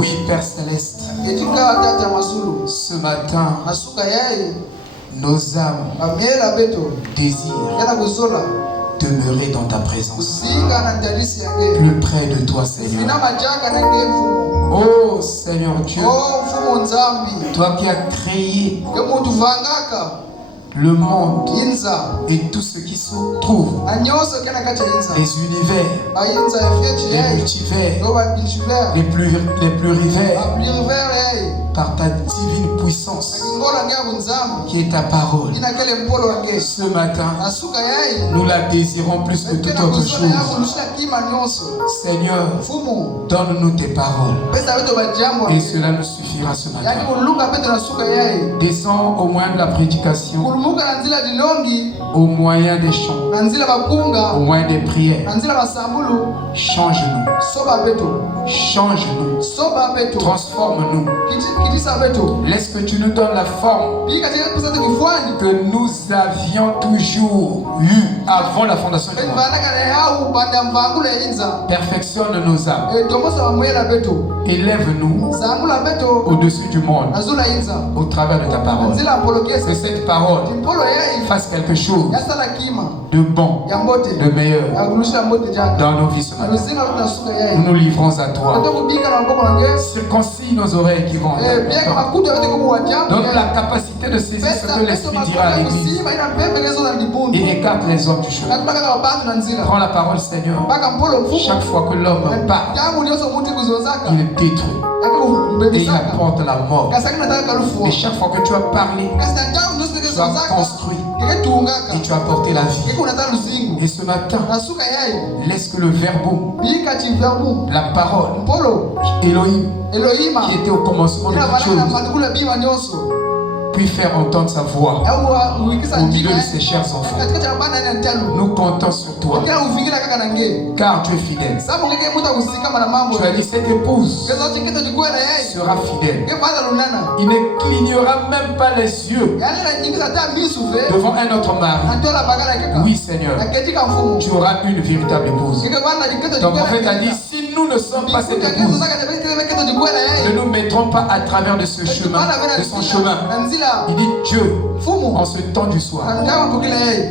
Oui, Père Céleste, ce matin, nos âmes désirent demeurer dans ta présence, plus près de toi, Seigneur. Oh Seigneur Dieu, toi qui as créé le monde et tout ce qui se trouve, les univers, les multivers, les plurivers, par ta divine puissance qui est ta parole. Ce matin, nous la désirons plus que toute autre chose. Seigneur, donne-nous tes paroles et cela nous suffira ce matin. Descends au moyen de la prédication, au moyen des chants, au moyen des prières. Change-nous, change-nous, transforme-nous. Laisse que tu nous donnes la forme que nous avions toujours eue avant la fondation du monde. Perfectionne nos âmes. Élève-nous au-dessus du monde au travers de ta parole. Que cette parole fasse quelque chose de bon, de meilleur dans nos vies ce matin. Nous nous livrons à toi. Circoncis nos oreilles qui vont entendre. Donne la capacité de saisir ce que l'Esprit dira à l'Église et écarte les hommes du chemin. Prends la parole, Seigneur. Chaque fois que l'homme parle, il détruit et il apporte la mort. Et chaque fois que tu as parlé, tu as construit et tu as apporté la vie. Et ce matin, laisse que le verbe, la parole, Elohim, qui était au commencement de toutes choses, puis faire entendre sa voix au milieu de ses chers enfants. Nous comptons sur toi, car tu es fidèle. Tu as dit cette épouse sera fidèle. Il ne clignera même pas les yeux devant un autre mari. Oui, Seigneur, tu auras une véritable épouse. Ton prophète a dit, si nous ne sommes pas cette épouse, ne nous mettrons pas à travers de ce chemin, de son chemin. Il dit Dieu, en ce temps du soir,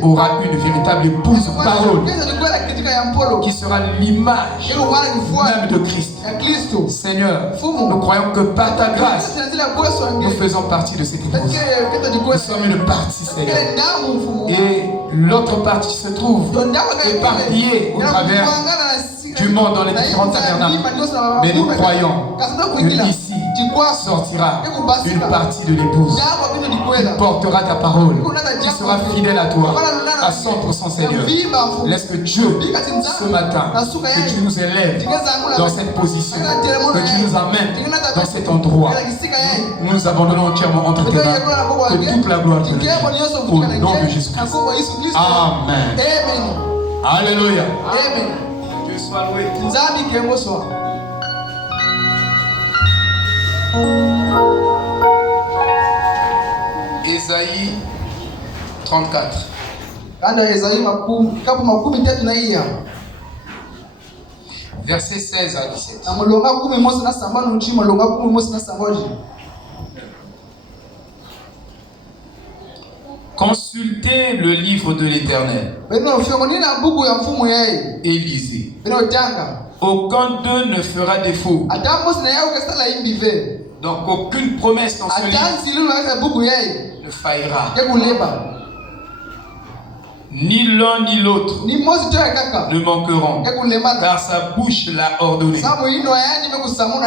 aura une véritable épouse parole qui sera l'image même de Christ. Seigneur, nous croyons que par ta grâce, nous faisons partie de cette épouse. Nous sommes une partie, Seigneur. Et l'autre partie se trouve éparpillée au travers du monde dans les différentes tabernacles. Mais nous croyons que ici sortira une partie de l'épouse qui portera ta parole, qui sera fidèle à toi à 100%, Seigneur. Laisse que Dieu, ce matin, que tu nous élèves dans cette position, que tu nous amènes dans cet endroit. Nous nous abandonnons entièrement entre tes mains, que toute la gloire te revienne. Au nom de Jésus-Christ. Amen. Alléluia. Dieu soit loué. Ésaïe 34. Versets 16 à 17. Consultez le livre de l'Éternel et lisez. Aucun d'eux ne fera défaut. Donc aucune promesse dans ce livre ne faillira. Ni l'un ni l'autre ne manqueront, car sa bouche l'a ordonné.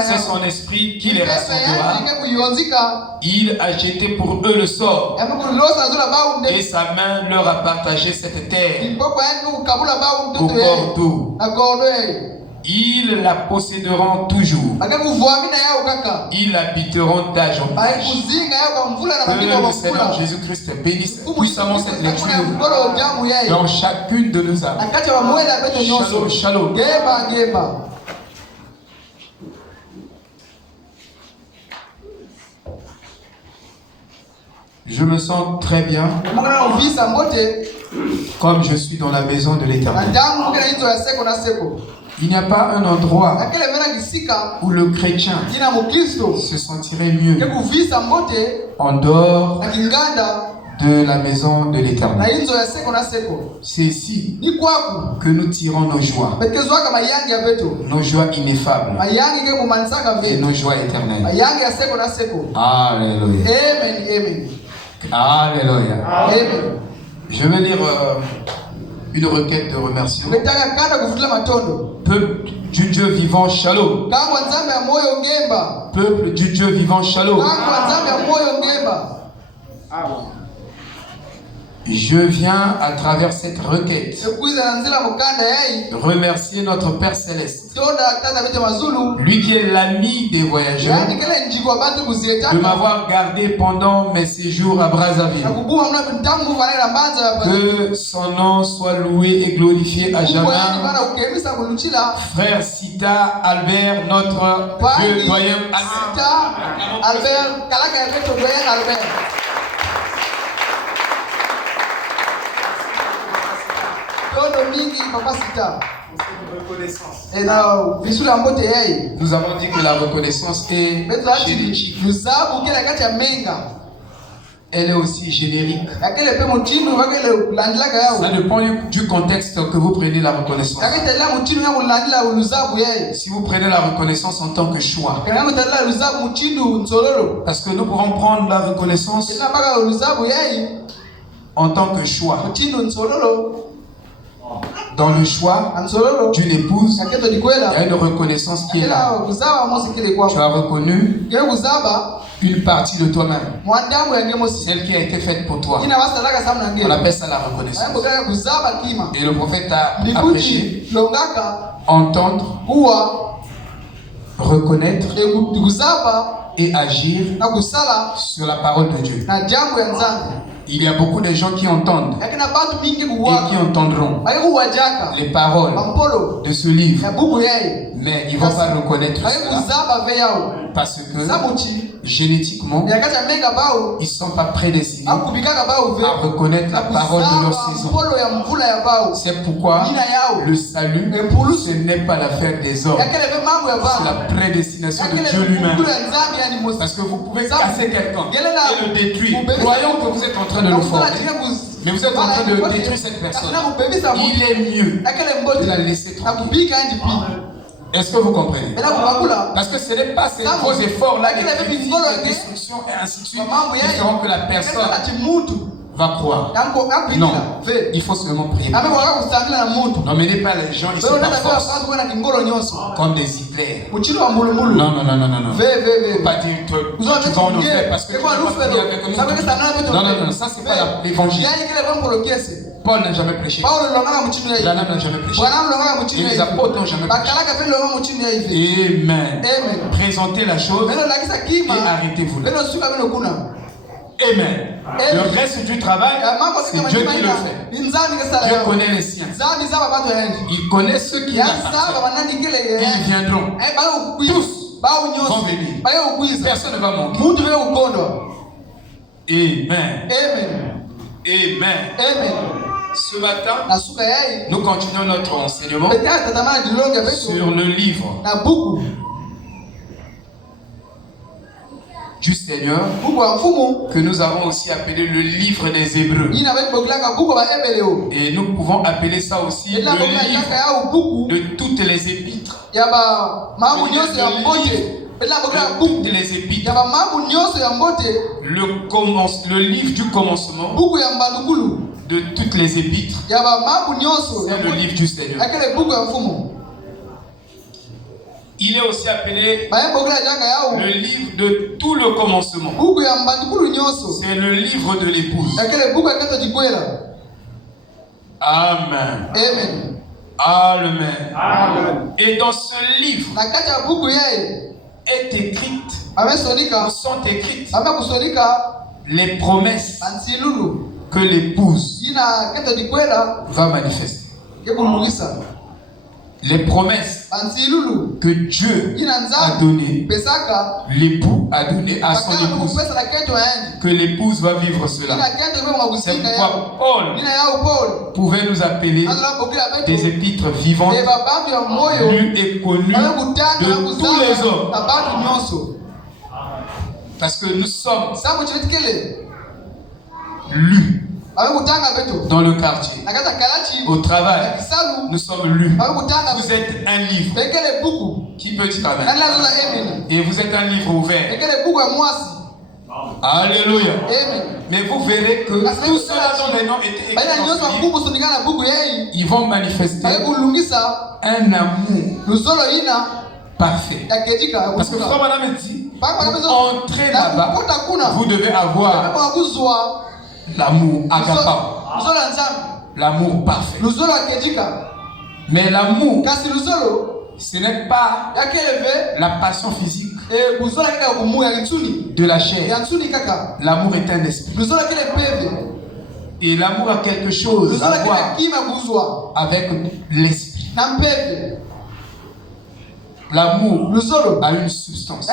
C'est son esprit qui les rassemblera. Il a jeté pour eux le sort, et sa main leur a partagé cette terre au bord d'eau. Ils la posséderont toujours. Ils habiteront d'âge en âge. Que le Seigneur Jésus-Christ bénisse puissamment cette lecture dans chacune de nos âmes. Shalom, shalom. Je me sens très bien comme je suis dans la maison de l'Éternel. Il n'y a pas un endroit où le chrétien se sentirait mieux en dehors de la maison de l'Éternel. C'est ici que nous tirons nos joies ineffables et nos joies éternelles. Alléluia. Alléluia. Amen. Je vais lire une requête de remerciement. Peuple du Dieu vivant, shalom. Peuple du Dieu vivant, shalom. Je viens à travers cette requête remercier notre Père Céleste, lui qui est l'ami des voyageurs, de m'avoir gardé pendant mes séjours à Brazzaville. Que son nom soit loué et glorifié à jamais. Frère Sita Albert, notre vieux doyen Albert. Nous avons dit que la reconnaissance est génétique. Elle est aussi générique. Ça dépend du contexte que vous prenez la reconnaissance. Si vous prenez la reconnaissance en tant que choix, parce que nous pouvons prendre la reconnaissance en tant que choix. Dans le choix d'une épouse, il y a une reconnaissance qui est là. Tu as reconnu une partie de toi-même, celle qui a été faite pour toi. On appelle ça la reconnaissance. Et le prophète a prêché, entendre, reconnaître et agir sur la parole de Dieu. Il y a beaucoup de gens qui entendent et qui entendront les paroles de ce livre, mais ils ne vont pas reconnaître cela parce que génétiquement, ils ne sont pas prédestinés à reconnaître la parole de leur saison. C'est pourquoi le salut, ce n'est pas l'affaire des hommes, c'est la prédestination de Dieu lui-même. Parce que vous pouvez casser quelqu'un et le détruire, croyant que vous êtes en train de le former, mais vous êtes en train de détruire cette personne. Il est mieux de la laisser tranquille. Est-ce que vous comprenez? Parce que ce n'est pas ces gros efforts-là qui font la destruction et ainsi de suite qui feront que la personne va croire. Non, il faut seulement prier. N'emmenez pas les gens ici par force comme des Hitler. Non. Pas dire tu vas en offrir parce que tu vas prier avec nous. Non, ça c'est pas l'évangile. Paul n'a jamais prêché. Branham n'a jamais prêché. Et les apôtres n'ont jamais prêché. Amen. Présentez la chose et arrêtez-vous là. Amen. Le reste du travail, c'est Dieu qui le fait. Dieu connaît les siens. Il connaît ceux qui l'appartiennent. Ils viendront. Tous vont venir. Personne ne va manquer. Amen. Ce matin, nous continuons notre enseignement sur le livre du Seigneur, que nous avons aussi appelé le livre des Hébreux. Et nous pouvons appeler ça aussi le livre de toutes les épîtres. Toutes les épîtres. Le livre du commencement de toutes les épîtres. C'est le livre du Seigneur. Il est aussi appelé le livre de tout le commencement. C'est le livre de l'épouse. Amen. Et dans ce livre sont écrites les promesses que l'épouse va manifester. les promesses que Dieu a données, l'époux a donné à son épouse, que l'épouse va vivre cela. C'est pourquoi Paul pouvait nous appeler des épîtres vivantes, lues et connues de tous les hommes. Parce que nous sommes lus dans le quartier, au travail, nous sommes lus. Vous êtes un livre. Qui peut dire amen? Et vous êtes un livre ouvert. Alléluia. Mais vous verrez que tous ceux-là dont les noms étaient écrits dans ce livre, ils vont manifester un amour parfait. Parce que Frère Madame dit, pour entrer là-bas, vous devez avoir l'amour agapao, l'amour parfait. Mais l'amour, ce n'est pas la passion physique de la chair. L'amour est un esprit. Et l'amour a quelque chose à voir avec l'esprit. L'amour a une substance,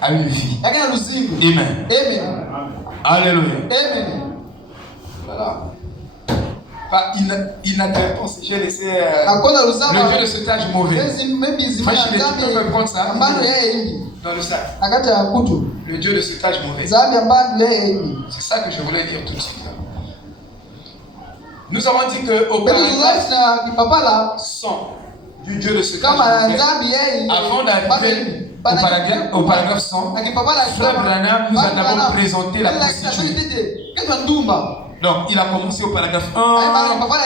a une vie. Amen. Alléluia. Voilà. Il n'a de réponse. J'ai laissé le vieux de ce âge mauvais. Franchement, tu peux prendre ça dans le sac. Le dieu de ce âge mauvais. C'est ça que je voulais dire tout de suite. Nous avons dit qu'au paragraphe 100 du dieu de ce âge mauvais, avant d'arriver au paragraphe 100, Frère Branham nous a d'abord présenté la prostituée. Donc, il a commencé au paragraphe 1,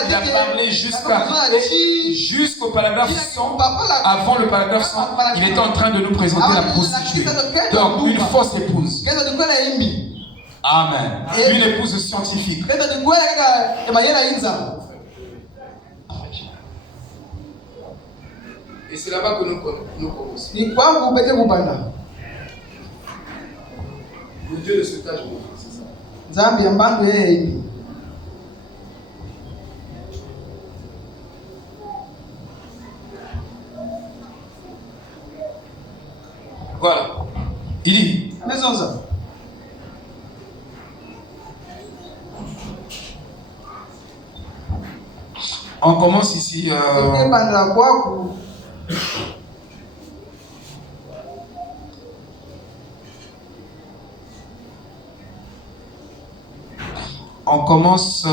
il a parlé jusqu'au paragraphe 100. Avant le paragraphe 100, il était en train de nous présenter la prostituée. Donc, une fausse épouse. Amen. Une épouse scientifique. Et c'est là-bas que nous commençons. Le Dieu de ce âge, c'est ça. Voilà. Il dit. On commence ici. On commence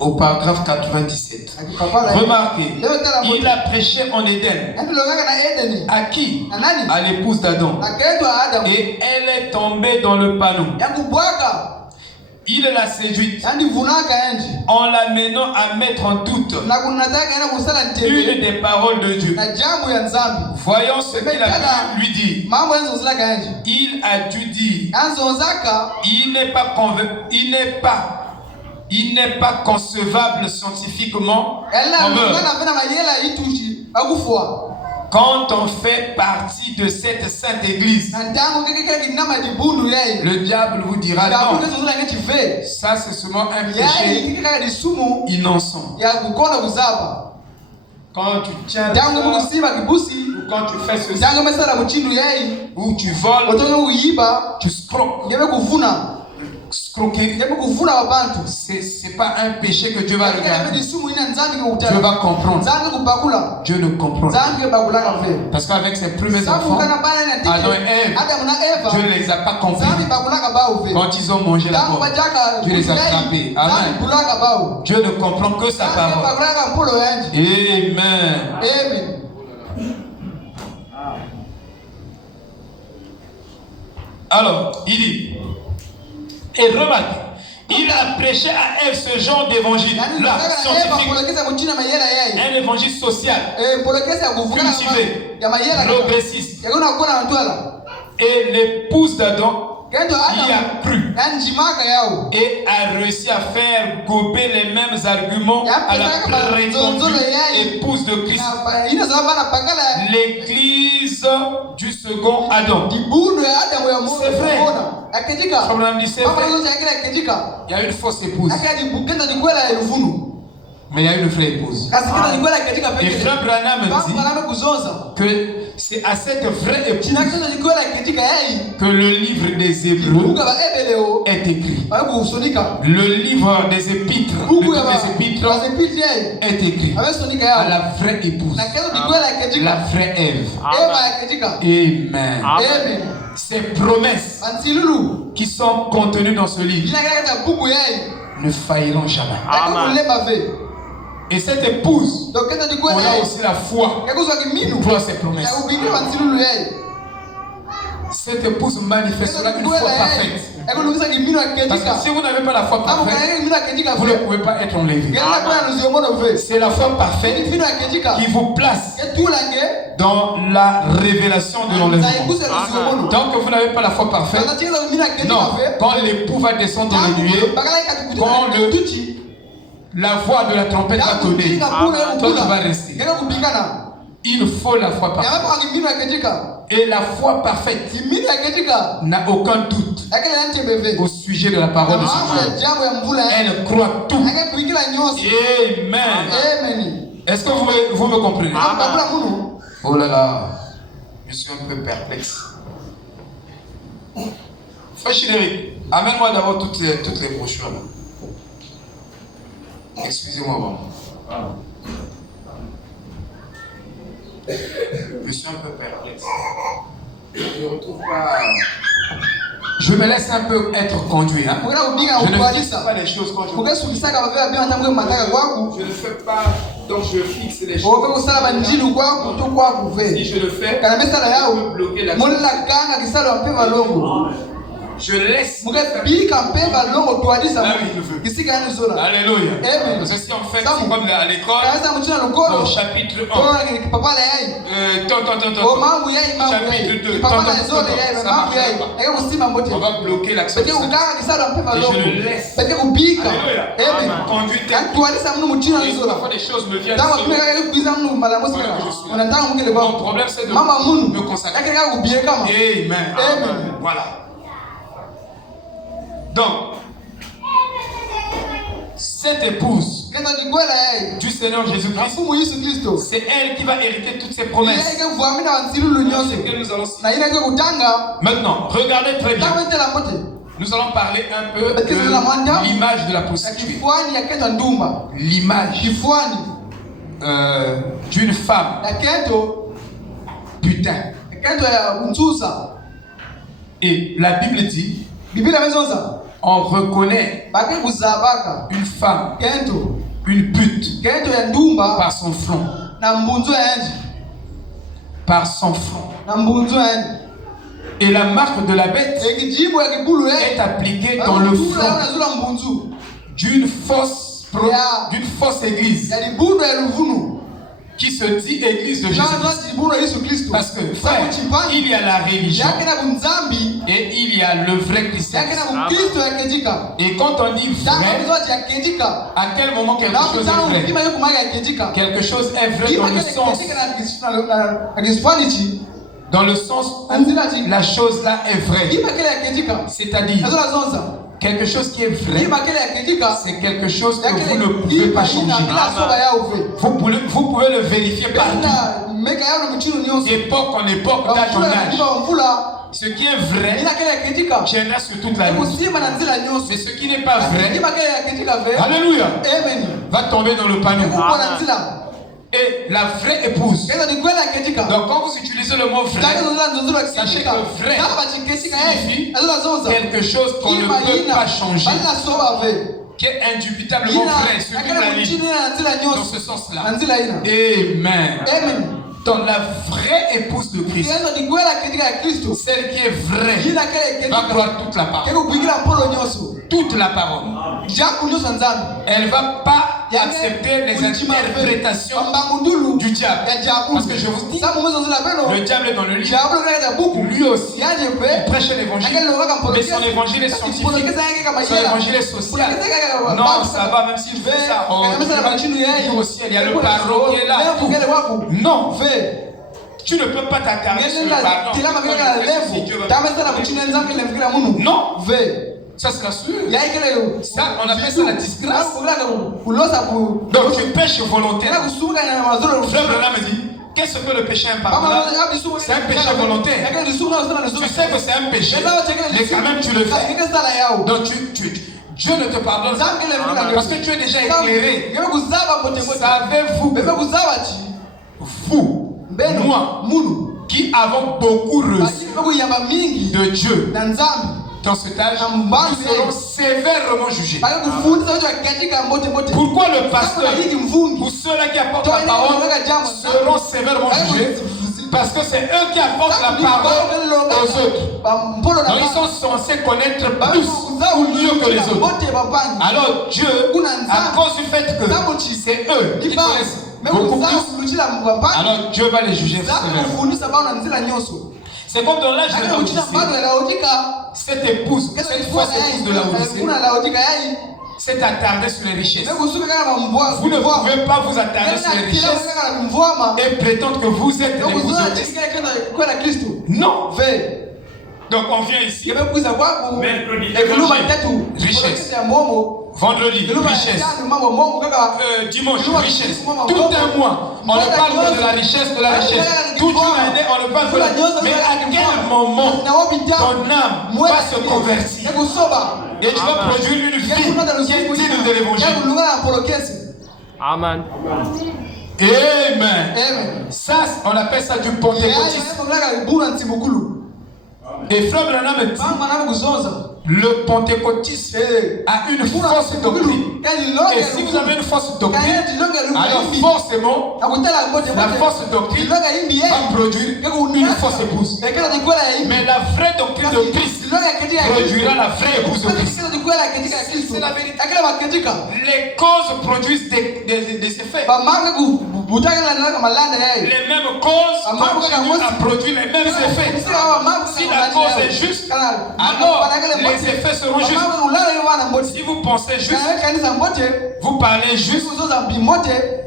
au paragraphe 97. Remarquez, il a prêché en Éden. À qui? À l'épouse d'Adam. Et elle est tombée dans le panneau. Il l'a séduite en l'amenant à mettre en doute une des paroles de Dieu. Voyons ce qu'il a pu lui dire. Il a dû dire, il n'est pas concevable scientifiquement quand on fait partie de cette sainte église. Le diable vous dira non. Ça c'est seulement un péché innocent. Quand tu tiens ça, ou quand tu fais ceci, ou tu voles, tu escroquerie, c'est pas un péché que Dieu va regarder. Dieu va comprendre. Dieu ne comprend pas. Parce qu'avec ses premiers enfants, Adam et Ève, Dieu ne les a pas compris. Quand ils ont mangé la pomme, Dieu les a frappés. Amen. Dieu ne comprend que sa parole. Amen. Alors, il dit, et remarquez, il a prêché à Ève ce genre d'évangile, là, scientifique, un évangile social, cultivé, progressiste. Et l'épouse d'Adam y a cru et a réussi à faire gober les mêmes arguments à la prétendue épouse de Christ, l'église du second Adam. C'est vrai. C'est vrai. Il y a une fausse épouse. Mais il y a une vraie épouse. Et Frère Branham dit que c'est à cette vraie épouse que le livre des Hébreux est écrit. Le livre des épîtres, est écrit à la vraie épouse, la vraie Ève. Amen. Ces promesses qui sont contenues dans ce livre ne failliront jamais. Amen. Et cette épouse aura aussi la foi pour ces promesses. Cette épouse manifestera une foi parfaite. Parce que si vous n'avez pas la foi parfaite, vous ne pouvez pas être enlevé. C'est la foi parfaite qui vous place dans la révélation de l'enlèvement. Tant que vous n'avez pas la foi parfaite, non, quand l'époux va descendre dans le nuée, quand la voix de la trompette va tonner, toi tu vas rester. Il faut la foi parfaite. Et la foi parfaite n'a aucun doute au sujet de la parole de Dieu. Elle croit tout. Amen. Est-ce que vous me comprenez? Oh là là, je suis un peu perplexe. Frère Chidéric, amène-moi d'abord toutes les brochures là. Excusez-moi, maman. Je suis un peu perplexe. Je ne retrouve pas. Je me laisse un peu être conduit. Hein? Je ne fixe pas les choses quand je ne fais pas, donc je fixe les choses. Si je le fais, je peux bloquer la chose. Je laisse. Alléluia. Parce que si on fait comme à l'école, au chapitre 1, chapitre 2, on va bloquer l'action. Et je le laisse. Alléluia. Conduite. Parfois des choses me viennent. Mon problème c'est de me consacrer. Amen. Voilà. Donc, cette épouse du Seigneur Jésus-Christ, c'est elle qui va hériter toutes ces promesses. C'est ce que nous allons citer. Maintenant, regardez très bien. Nous allons parler un peu de l'image de la prostituée. L'image d'une femme. Putain. Et la Bible dit, on reconnaît une femme, une pute, par son front. Par son front. Et la marque de la bête est appliquée dans le front d'une fausse église qui se dit église de Jésus. Parce que frère, il y a la religion et il y a le vrai christianisme. Et quand on dit vrai, à quel moment quelque chose est vrai? Quelque chose est vrai dans le sens où la chose là est vraie. C'est-à-dire, quelque chose qui est vrai, c'est quelque chose que vous ne pouvez pas changer. Vous pouvez le vérifier partout. D'époque en époque, d'âge en âge. Ce qui est vrai tiendra sur toute la vie. Mais ce qui n'est pas vrai, alléluia, va tomber dans le panneau. Et la vraie épouse. Donc quand vous utilisez le mot vrai, sachez que vrai signifie quelque chose qu'on ne peut pas changer, qui est indubitablement vrai, ce qui la lit dans ce sens-là. Amen. Dans la vraie épouse de Christ, celle qui est vraie, va croire toute la parole. Toute la parole. Elle ne va pas accepter les interprétations du diable. Parce que je vous dis, le diable est dans le livre. Lui aussi, il prêche l'évangile. Mais son évangile est scientifique. Son évangile est social. Non, ça va, même s'il fait ça. Lui aussi, il y a le pardon qui est là. Non, tu ne peux pas t'accarner sur le pardon. Non. Ça c'est la souillure. Ça, on appelle ça la disgrâce. Donc tu pêches volontairement. Frère Branham me dit, qu'est-ce que le péché impardonnable? C'est un péché volontaire. Tu sais que c'est un péché, mais quand même tu le fais. Donc Dieu ne te pardonne pas parce que tu es déjà éclairé. Savez-vous, vous, moi, qui avons beaucoup reçu de Dieu dans cet âge, nous serons sévèrement jugés. Pourquoi le pasteur ou ceux-là qui apportent la parole seront sévèrement jugés? Parce que c'est eux qui apportent la parole aux autres. Donc ils sont censés connaître plus ou mieux que les autres. Alors Dieu, à cause du fait que c'est eux qui connaissent beaucoup plus, alors Dieu va les juger sévèrement. C'est comme dans l'âge de l'Odyssée. Cette épouse, cette fausse épouse de l'Odyssée, s'est attardée sur les richesses. Vous ne pouvez pas vous attarder sur les richesses et prétendre que vous êtes l'épouse de Christ. Non. Donc on vient ici. Mercredi, richesse. Vendredi, richesse. Dimanche, richesse. Tout un mois, on ne parle que de la richesse, de la richesse. Toute une année, on ne parle que de la richesse. Mais à quel moment ton âme va se convertir et tu vas produire une vie qui est digne de l'évangile? Amen. Amen. Ça, on appelle ça du pentecôtisme. Et Frère Branham me dit, le pentecôtisme a une fausse doctrine. Et si vous avez une fausse doctrine, alors forcément, la fausse doctrine va produire une fausse épouse. Mais la vraie doctrine de Christ produira la vraie épouse de Christ. C'est la vérité. Les causes produisent des effets. Les mêmes causes continuent à produire les mêmes effets. Si la cause est juste, alors les effets seront justes. Si vous pensez juste, vous parlez juste,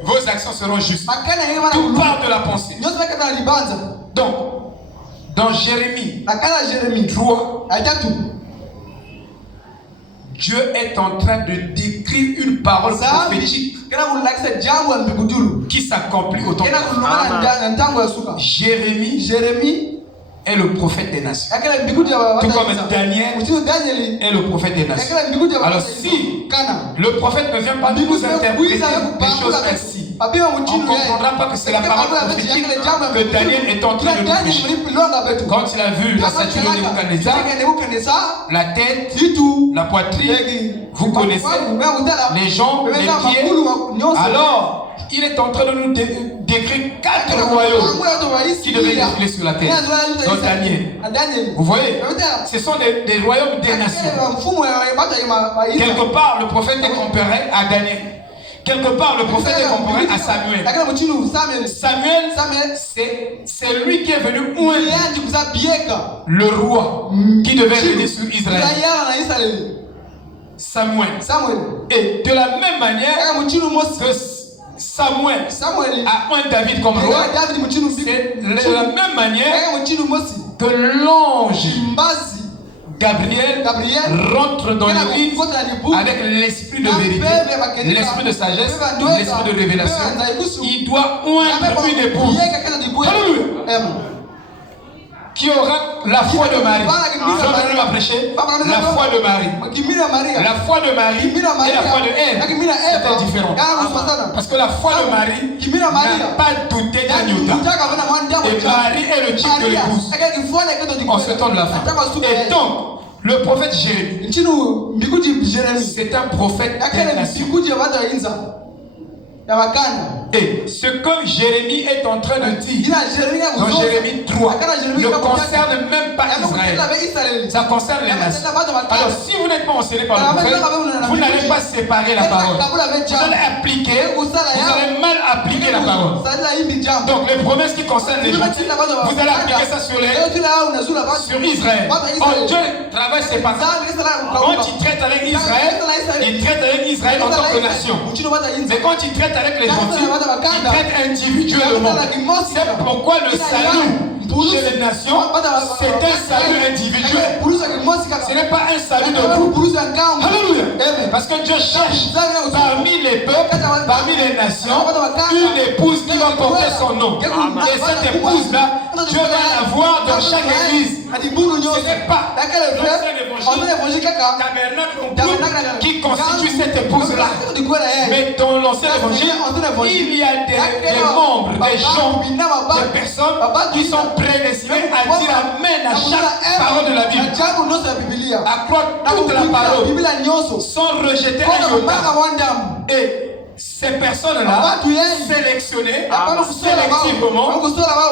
vos actions seront justes. Tout part de la pensée. Donc, dans Jérémie 3, Dieu est en train de décrire une parole prophétique qui s'accomplit au temps de Jérémie est le prophète des nations. Tout comme Daniel est le prophète des nations. Alors si le prophète ne vient pas nous interpréter des choses ainsi, on ne comprendra pas que c'est la parole prophétique que Daniel est en train de nous prêcher. Quand il a vu la statue de Nebuchadnezzar, la tête, la poitrine, vous connaissez, les jambes, les pieds, alors il est en train de nous décrire 4 royaumes qui devaient défiler sur la terre. Donc Daniel, vous voyez, ce sont des royaumes des nations. Quelque part, le prophète est comparé à Daniel. Quelque part, le prophète est comparé à Samuel. Samuel, c'est lui qui est venu oindre le roi qui devait régner sur Israël. Samuel. Et de la même manière que Samuel a oint David comme roi, c'est de la même manière que l'ange Gabriel rentre dans l'église avec l'esprit de vérité, l'esprit de sagesse, l'esprit de révélation. Il doit oindre une épouse. Alléluia. Qui aura la foi de Marie. Je vais prêcher la foi de Marie. La foi de Marie et la foi de Ève c'était différent. Parce que la foi de Marie n'a pas douté d'Agnota. Et Marie est le type de l'épouse en ce temps de la fin. Et donc, le prophète Jérémie, c'est un prophète des nations. Et ce que Jérémie est en train de dire dans Jérémie 3 ne concerne même pas Israël. Ça concerne les nations. Alors si vous n'êtes pas enseigné par le prophète, vous n'allez pas séparer la parole. Vous allez appliquer, vous allez mal appliquer la parole. Donc les promesses qui concernent les gentils, vous allez appliquer ça sur Israël. Oh, Dieu travaille séparément. Quand il traite avec Israël, il traite avec Israël en tant que nation. Mais quand il traite avec les gentils, il traite individuellement. C'est pourquoi le salut chez les nation, c'est un salut individuel. Ce n'est pas un salut de groupe. Alléluia. Parce que Dieu cherche parmi les peuples, parmi les nations, une épouse qui va porter son nom. Et cette épouse-là, Dieu va la voir dans chaque église. Ce n'est pas l'ancien tabernacle qui constitue cette épouse-là. Mais dans l'ancien évangile, il y a des membres, des gens, des personnes qui sont prédestinés à dire Amen à chaque parole de la Bible. À croire toute la parole sans rejeter un iota. Et ces personnes-là, sélectionnées sélectivement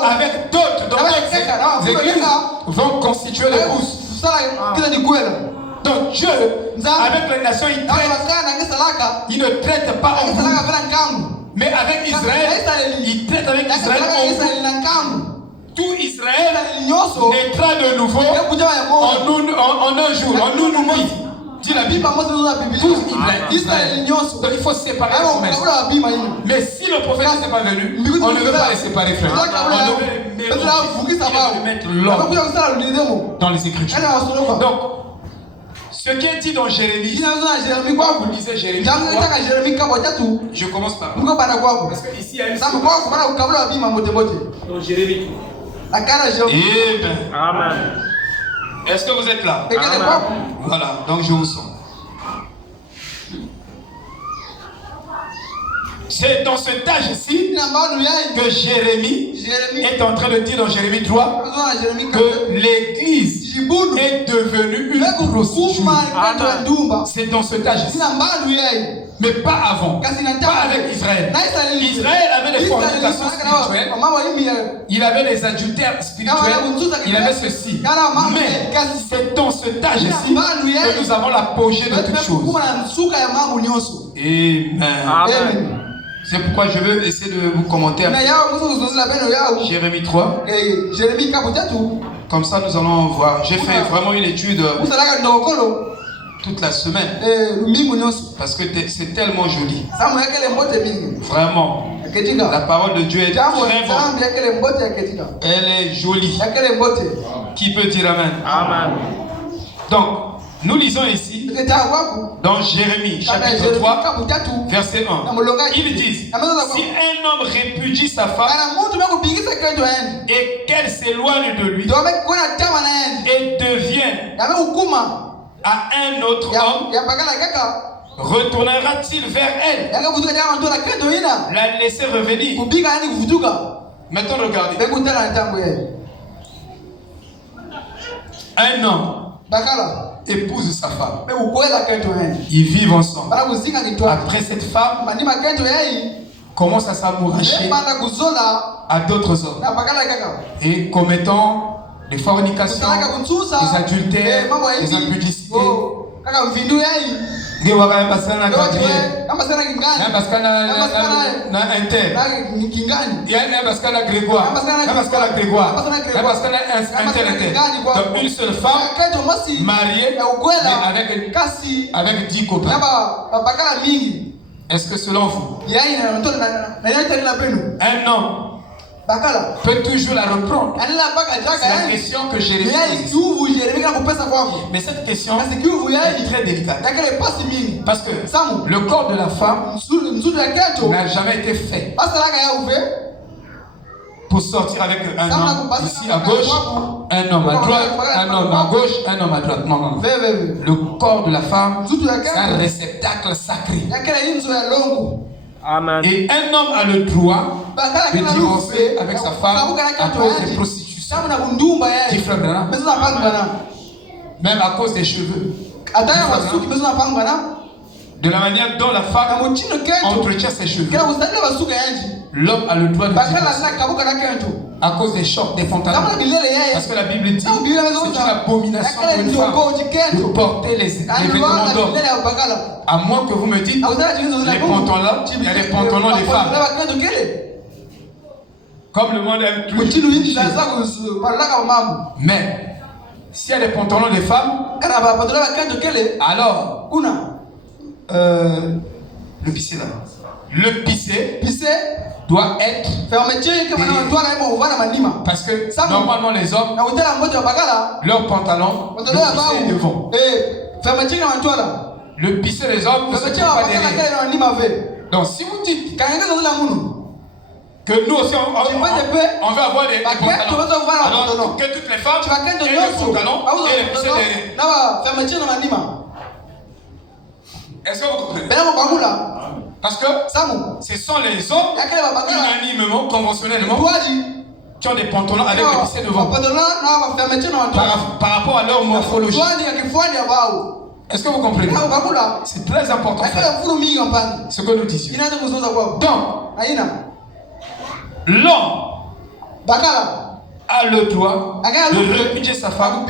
avec d'autres dans les églises, vont constituer l'épouse. Donc Dieu, avec les nations, il ne traite pas en vous. Mais avec Israël, il traite avec Israël en vous. Tout Israël naîtra de nouveau en un jour, en une nuit. Dit la Bible, tous Israël. Donc il faut séparer les promesses. Mais si le prophète n'est pas venu, on ne veut pas les séparer, frère. On ne veut mettre l'ordre dans les Écritures. Donc, ce qui est dit dans Jérémie, quand vous lisez Jérémie 3, je commence par là. Parce qu'ici, il y a une dans Jérémie 3. Amen. Est-ce que vous êtes là? Amen. Voilà, donc je vous sens. C'est dans ce âge-ci que Jérémie est en train de dire dans Jérémie 3 que l'église est devenue une prostituée. C'est dans ce âge-ci. Mais pas avant. Pas avec Israël. Israël avait des fornications spirituelles. Il avait des adultères spirituels. Il avait ceci. Mais c'est dans ce âge-ci que nous avons l'apogée de toutes choses. Amen. C'est pourquoi je veux essayer de vous commenter Jérémie 3. Comme ça nous allons voir. J'ai fait vraiment une étude toute la semaine. Parce que c'est tellement joli. Vraiment. La parole de Dieu est très bonne. Elle est jolie. Qui peut dire Amen? Amen. Donc, nous lisons ici dans Jérémie chapitre 3 verset 1. Ils disent, si un homme répudie sa femme et qu'elle s'éloigne de lui et devient à un autre homme, retournera-t-il vers elle, la laisser revenir? Maintenant regardez. Un homme épouse sa femme. Ils vivent ensemble. Après, cette femme commence à s'amouracher à d'autres hommes et commettant des fornications, des adultères, des impudicités. Il y a une seule femme mariée avec 10 copains. Est-ce que selon vous, un homme peut toujours la reprendre? C'est la question que Jérémie pose. Mais cette question est très délicate. Parce que le corps de la femme n'a jamais été fait pour sortir avec un homme ici à gauche, un homme à droite, un homme à gauche, un homme à droite. Non, non. Le corps de la femme, c'est un réceptacle sacré. Amen. Et un homme a le droit de divorcer avec sa femme à cause des prostitutions. Même à cause des cheveux. De la manière dont la femme entretient ses cheveux. L'homme a le droit de divorcer à cause des shorts, des pantalons. Parce que la Bible dit c'est une abomination pour une femme de porter les vêtements d'homme. À moins que vous me dites les pantalons, il y a des pantalons des femmes. Comme le monde aime plus. Mais s'il y a des pantalons des femmes, alors le pisser là. Le pisser doit être parce que normalement les hommes, leur pantalon le devant. Le pisser des hommes ne se trouve pas derrière. Donc si vous dites que nous aussi on veut avoir des pantalons, alors que toutes les femmes aient des pantalons et les pisser derrière. Est-ce que vous comprenez? Parce que ce sont les hommes unanimement, conventionnellement, qui ont des pantalons avec des pissés devant. Par rapport à leur morphologie. Est-ce que vous comprenez? C'est très important. Ce que nous disions. Donc, l'homme a le droit de répudier sa femme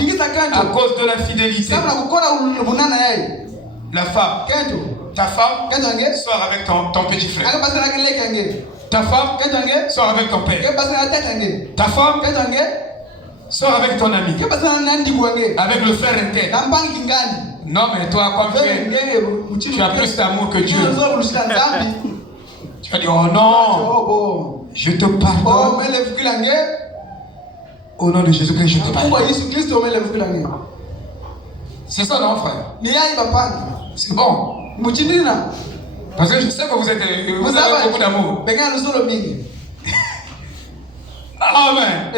à cause de l'infidélité. La femme, ta femme sort avec ton petit frère. Ta femme sort avec ton père. Ta femme sort avec ton ami. Avec le frère interne. Non mais toi comme frère, tu as plus d'amour que Dieu. Tu vas dire oh non, je te pardonne. Au nom de Jésus-Christ, je te pardonne. C'est ça non frère? C'est bon. Parce que je sais que vous avez beaucoup d'amour. Amen.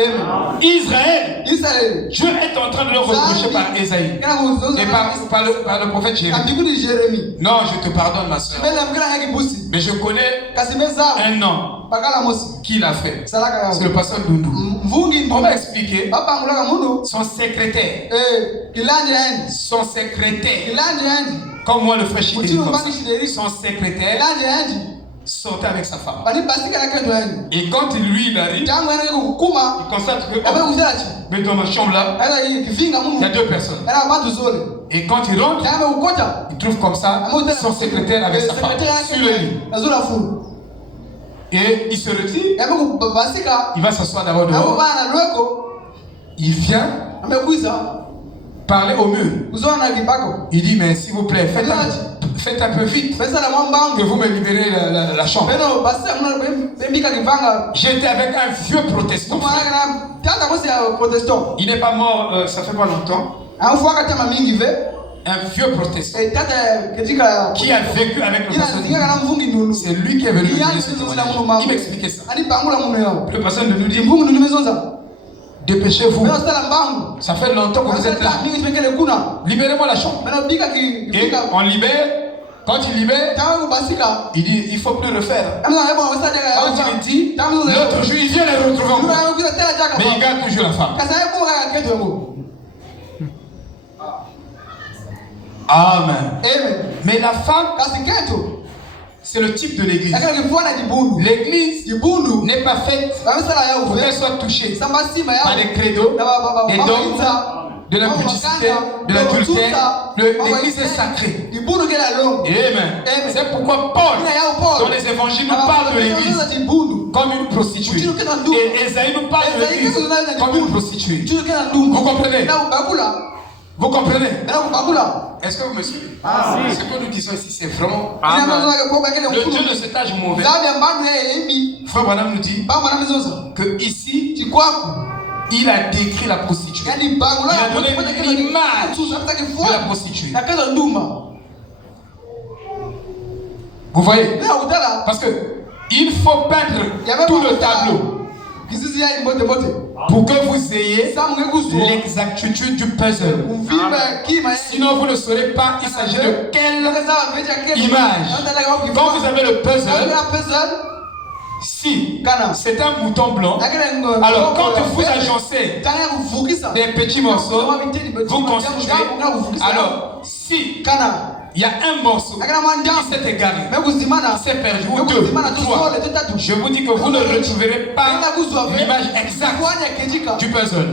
Israël, Dieu est en train de le reprocher par Ésaïe et par le prophète Jérémie. Non, je te pardonne ma soeur. Mais je connais un homme qui l'a fait. C'est le pasteur Doudou. On va expliquer son secrétaire. Son secrétaire. Comme moi le frère Chidéry. Son secrétaire sortait avec sa femme. Et quand lui il arrive, il constate que mais dans ma chambre là, il y a deux personnes. Et quand il rentre, il trouve comme ça son secrétaire avec sa femme sur le lit. Et il se retire. Il va s'asseoir d'abord dehors. Il vient parler au mur. Il dit mais s'il vous plaît, faites un peu vite que vous me libérez la chambre. J'étais avec un vieux protestant. Il n'est pas mort, ça fait pas longtemps. Un vieux protestant qui a vécu avec le pasteur. C'est lui qui est venu. Il m'expliquait ça. Le pasteur nous dit dépêchez-vous. Ça fait longtemps que vous êtes là. Libérez-moi la chambre. Et on libère. Quand il libère, il dit il ne faut plus le faire. Quand il dit, l'autre jour, il vient les retrouver encore. Mais il garde toujours la femme. Amen. Mais la femme, c'est le type de l'église. L'église n'est pas faite pour qu'elle soit touchée par des credos, des dogmes, de l'impudicité, de l'adultère. L'église est sacrée. Amen. C'est pourquoi Paul, dans les évangiles, nous parle de l'église comme une prostituée. Et Ésaïe nous parle de l'église comme une prostituée. Vous comprenez? Vous comprenez? Est-ce que vous me suivez? Ce que nous disons ici, c'est vraiment le Dieu de cet âge mauvais. Frère Branham nous dit que ici, il a décrit la prostituée. Il a donné l'image de la prostituée. Vous voyez? Parce que il faut peindre tout le tableau pour que vous ayez l'exactitude du puzzle. Sinon vous ne saurez pas il s'agit de quelle image. Quand vous avez le puzzle, si c'est un mouton blanc, alors quand vous agencez des petits morceaux, vous constituez. Alors si il y a un morceau qui s'est égaré, s'est perdu, ou deux, trois, je vous dis que vous ne retrouverez pas l'image exacte du puzzle.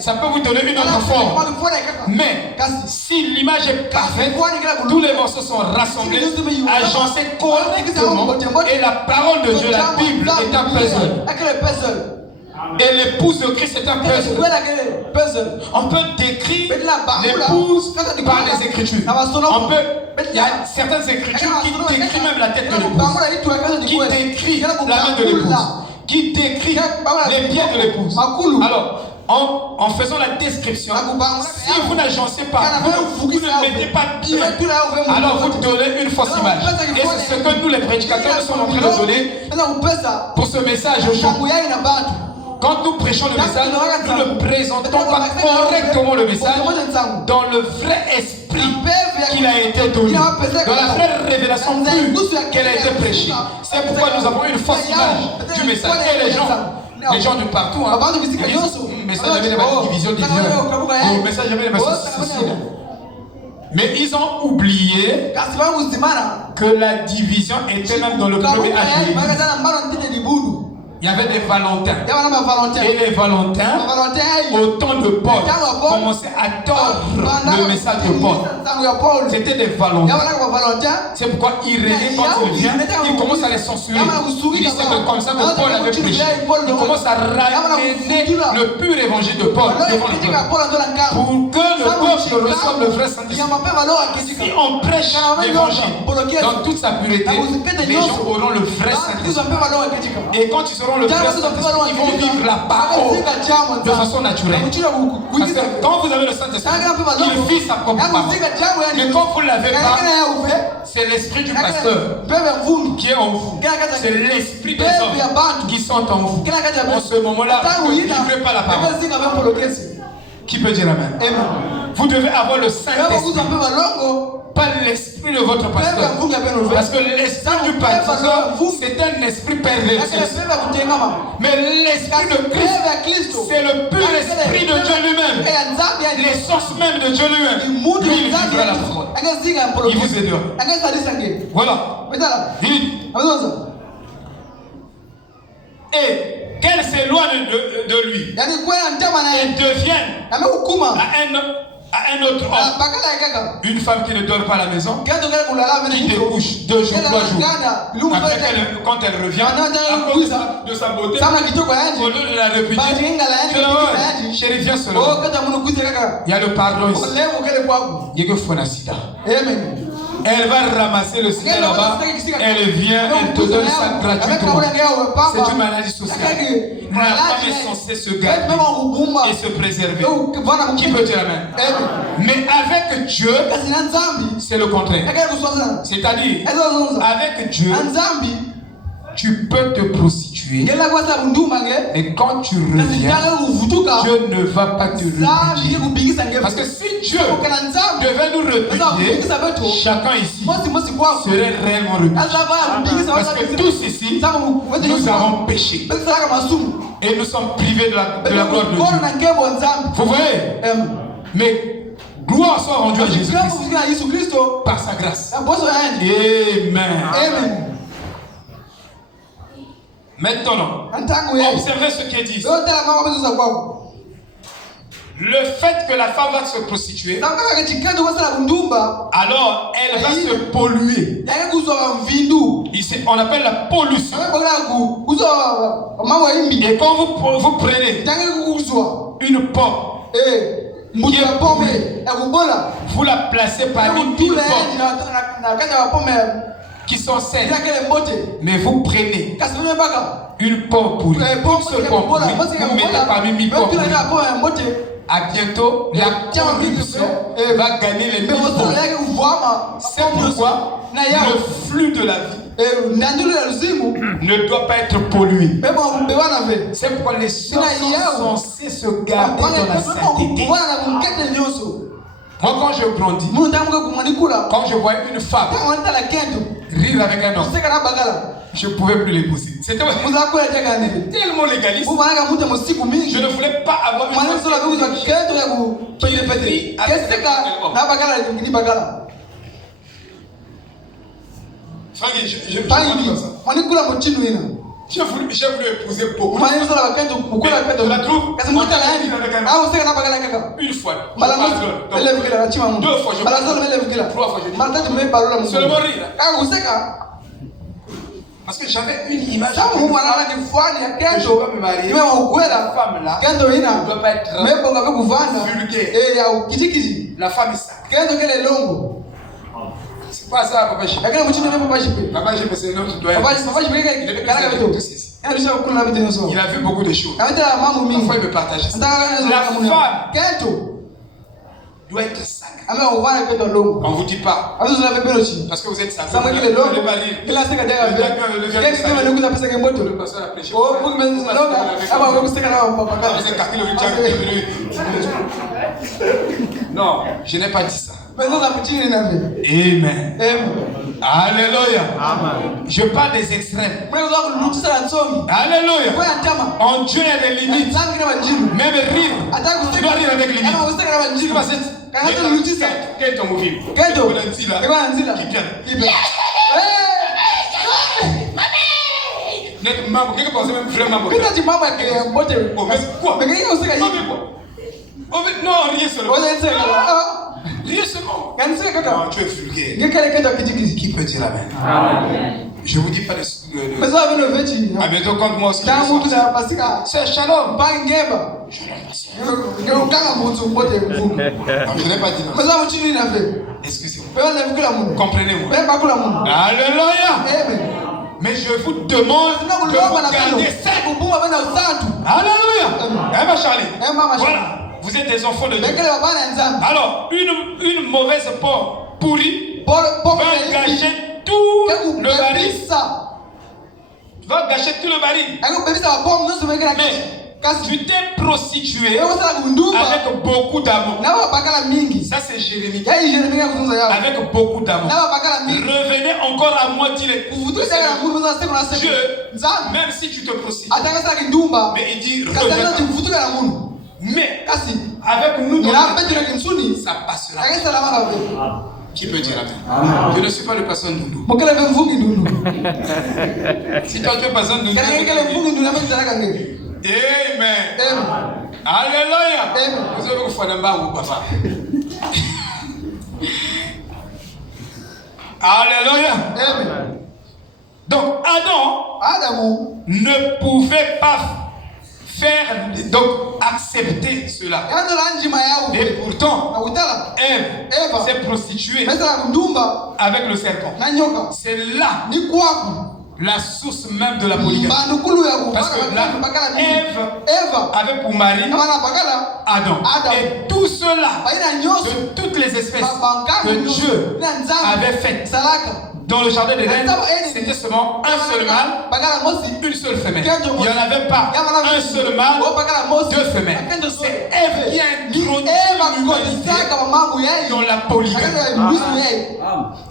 Ça peut vous donner une autre forme. Mais si l'image est parfaite, tous les morceaux sont rassemblés, agencés correctement, et la parole de Dieu, la Bible, est un puzzle. Et l'épouse de Christ est un puzzle. On peut décrire l'épouse par les Écritures. Il y a certaines Écritures qui décrivent même la tête de l'épouse, qui décrivent la main de l'épouse, qui décrivent les pieds de l'épouse. Alors, en faisant la description, si vous n'agencez pas, vous ne mettez pas bien, alors vous donnez une fausse image. Et c'est ce que nous les prédicateurs nous sommes en train de donner pour ce message aujourd'hui. Quand nous prêchons le message, nous ne présentons pas correctement le message dans le vrai esprit qu'il a été donné, dans la vraie révélation pure qu'elle a été prêchée. C'est pourquoi nous avons une fausse image du message. Et les gens de partout, le message avait des divisions. Le message avait des ceci. Mais ils ont oublié que la division était même dans le premier âge de l'Église. Il y avait des Valentins. Et les Valentins, au temps de Paul, commençaient à tordre le message de Paul. C'était des Valentins. C'est pourquoi Irénée, quand il vient, il commence à les censurer. Il dit c'est comme ça que Paul avait prêché. Il commence à ramener le pur évangile de Paul devant le peuple. Pour que le peuple reçoive le vrai Saint-Esprit. Si on prêche l'évangile dans toute sa pureté, les gens auront le vrai Saint-Esprit. Et quand ils seront le vrai Saint-Esprit, ils vont vivre la parole de façon naturelle. Parce que quand vous avez le Saint-Esprit, il vit sa propre parole. Mais quand vous ne l'avez pas, c'est l'esprit du pasteur qui est en vous. C'est l'esprit des hommes qui sont en vous. En ce moment-là, vous ne livrez pas la parole. Qui peut dire Amen? Vous devez avoir le Saint-Esprit, pas l'esprit de votre pasteur. Parce que l'esprit du pasteur, c'est un esprit pervers. Mais l'esprit de Christ, c'est le pur esprit de Dieu lui-même. L'essence même de Dieu lui-même. Lui, il vivra la parole. Il vous aidera. Voilà. Et qu'elle s'éloigne de lui et devienne à un autre homme. Une femme qui ne dort pas à la maison, qui découche 2 jours, 3 jours. Après, quand elle revient, à cause de sa beauté, au lieu de la répudier, tu la vois, chérie, viens seulement. Il y a le pardon ici. Il y a que Fonacida. Elle va ramasser le sida là-bas. Elle vient, elle te donne ça gratuitement. C'est une maladie sociale. La femme est censée se garder et se préserver. Qui peut dire Amen? Mais avec Dieu, c'est le contraire. C'est-à-dire, avec Dieu, tu peux te prostituer, mais quand tu reviens, Dieu ne va pas te repudier. Parce que si Dieu devait nous repudier, chacun ici serait réellement repudié. Parce que tous ici, nous avons péché. Et nous sommes privés de la gloire de Dieu. Vous voyez? Mais gloire soit rendue à Jésus-Christ par sa grâce. Amen. Maintenant, observez ce qu'il dit. Le fait que la femme va se prostituer, alors elle va se polluer. Ici, on appelle la pollution. Et quand vous prenez une pomme qui est polluée, vous la placez parmi une pomme qui sont saines, mais vous prenez une pomme pourrie, une seule pomme pourrie, vous mettez parmi 1000 pommes pourries. À bientôt, la corruption va gagner les 1000 pommes. C'est pourquoi le flux de la vie ne doit pas être pollué. C'est pourquoi les gens sont censés se garder dans la sainteté. Moi, quand je grandis, quand je vois une femme rire avec un homme, je ne pouvais plus l'épouser. C'était tellement légaliste. Je ne voulais pas avoir une femme qui rit avec un homme. J'ai voulu épouser beaucoup. Mais je la trouve. Une fois. 2 fois. 3 fois. Seulement rire. Parce que j'avais une image. Que je dois me marier. Cette femme-là ne doit pas être vulgaire. La femme est sacrée. C'est pas ça, Papa J. Papa J, c'est notre doyen. Il a vu beaucoup de choses. Parfois, il me partage ça. La femme doit être sacrée. On ne vous dit pas. Parce que vous êtes sacré. Vous n'allez pas lire. Le pasteur a prêché. Non, je n'ai pas dit ça. Amen. Alléluia. Je parle des extrêmes. Alléluia. En Dieu, il y a des limites. Même rire. Tu dois rire avec limite. Quel est ton mouvement? Quelqu'un pense même vraiment. Non, rien seulement. Rien seulement. Non, tu es vulgaire. Qui peut dire amen? Je ne vous dis pas de à bientôt contre moi aussi. C'est shalom. Je n'ai pas dit non. Excusez-moi. Comprenez-moi. Alléluia. Mais je vous demande de vous garder saint. Alléluia. Charlie. Voilà. Vous êtes des enfants de Dieu. Alors, une mauvaise pomme pourrie va gâcher tout le baril. Va gâcher tout le baril. Mais tu t'es prostitué avec beaucoup d'amour. Ça, c'est Jérémie. Avec beaucoup d'amour. Revenez encore à moi dire Dieu, même si tu te prostitues. Mais il dit revenez. Mais avec nous, ça passera. Qui peut dire amen? Je ne suis pas le pasteur Ndoundou. Si toi tu es pasteur Ndoundou, amen. Alléluia. Vous avez vous faire un bar ou papa? Alléluia. Donc Adam ne pouvait pas faire, donc accepter cela. Et pourtant, Ève s'est prostituée avec le serpent. C'est là la source même de la polygamie. Parce que là, Ève avait pour mari Adam. Et tout cela, de toutes les espèces que Dieu avait faites dans le jardin d'Éden, c'était seulement un seul mâle, une seule femelle. Il n'y en avait pas un seul mâle, deux femelles. C'est Ève qui a introduit l'humanité dans la polygamie.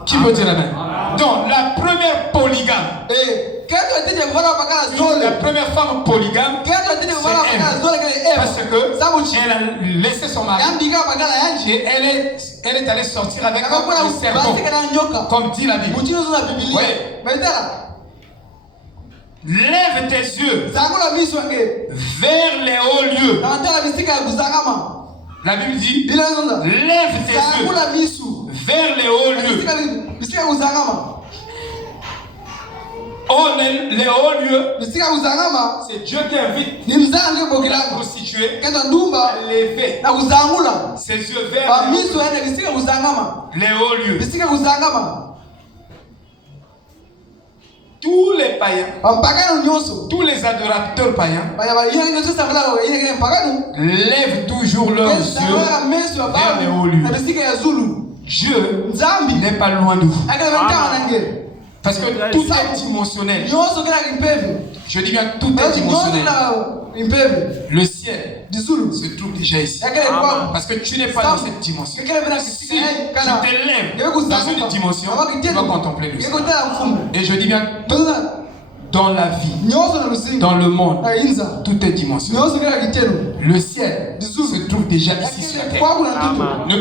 Qui peut dire amen? Donc la première polygame, la première femme polygame, c'est Ève. Parce qu'elle a laissé son mari et elle est allée sortir avec le serpent, comme dit la Bible. Oui. Lève tes yeux vers les hauts lieux. La Bible dit lève tes yeux vers les hauts lieux. Les hauts lieux, c'est Dieu qui invite la prostituée à lever ses yeux vers les hauts lieux. Tous les païens, tous les adorateurs païens lèvent toujours leurs yeux vers les hauts lieux. Dieu n'est pas loin de vous. Parce que tout est dimensionnel. Je dis bien tout est dimensionnel. Le ciel se trouve déjà ici. Parce que tu n'es pas dans cette dimension. Si tu t'élèves dans une dimension, tu vas contempler le ciel. Et je dis bien tout dans la vie, dans le monde, tout est dimensionnel. Le ciel se trouve déjà ici sur la terre. Ne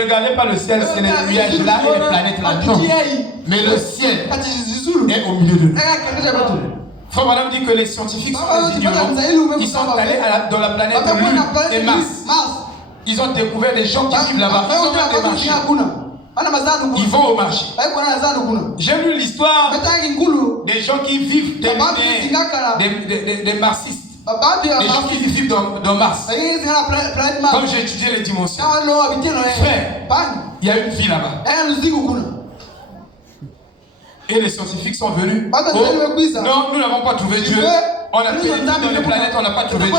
regardez pas le ciel, c'est les nuages là et les planètes là. Non. Mais le ciel est au milieu de nous. Faut madame dit que les scientifiques sont des ignorants. Ils sont allés dans la planète Lune et Mars. Ils ont découvert des gens qui vivent là-bas. Ils ont même des machines. Ils vont au marché. J'ai lu l'histoire des gens qui vivent des marxistes. Les gens qui vivent dans Mars. Comme j'ai étudié les dimensions. Frère, il y a une vie là-bas. Et les scientifiques sont venus. Non, nous n'avons pas trouvé Dieu. On a pénétré dans les planètes, on n'a pas trouvé Dieu.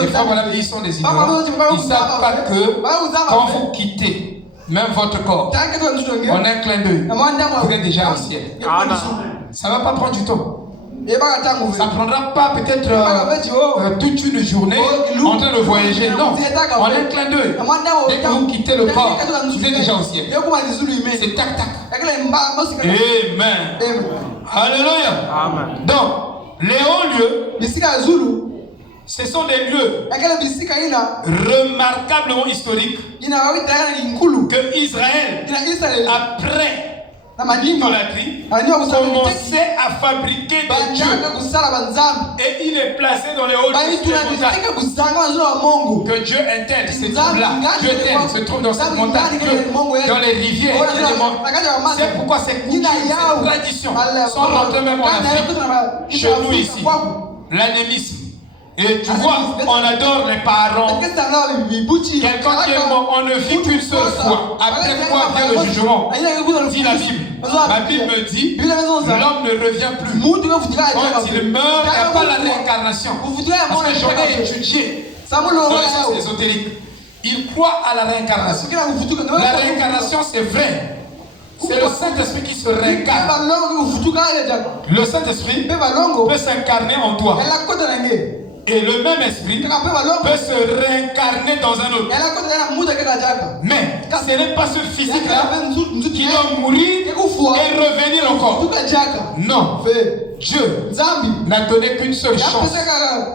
Les frères, voilà, ils sont des ignorants. Ils ne savent pas que quand vous quittez même votre corps, en un clin d'œil, vous êtes déjà au ciel. Ça ne va pas prendre du temps. Ça ne prendra pas peut-être toute une journée en train de voyager. Non, en un clin d'œil. Dès que vous quittez le corps, vous êtes déjà au ciel. C'est tac tac. Amen. Alléluia. Amen. Donc, les hauts lieux, ce sont des lieux remarquablement historiques que Israël, après l'idolâtrie, commençait à fabriquer des dieux. Et il est placé dans les hauts lieux. Que Dieu intègre ces trucs-là. Dieu intègre se trouve dans cette montagne, dans les rivières. C'est pourquoi ces coutumes, ces traditions sont rentrées même en Afrique, chez nous ici. L'anémisme. Et tu vois, on adore les parents. Quelqu'un qui est mort, on ne vit qu'une seule fois. Après quoi vient le jugement? Dit la Bible. Ma Bible me dit, l'homme ne revient plus. Quand il meurt, il n'y a pas la réincarnation. Parce que j'en ai étudié dans les sciences ésotériques. Il croit à la réincarnation. La réincarnation, c'est vrai. C'est le Saint-Esprit qui se réincarne. Le Saint-Esprit peut s'incarner en toi. Et le même esprit peut se réincarner dans un autre. Mais ce n'est pas ce physique-là qui doit mourir et revenir encore. Non. Dieu n'a donné qu'une seule chance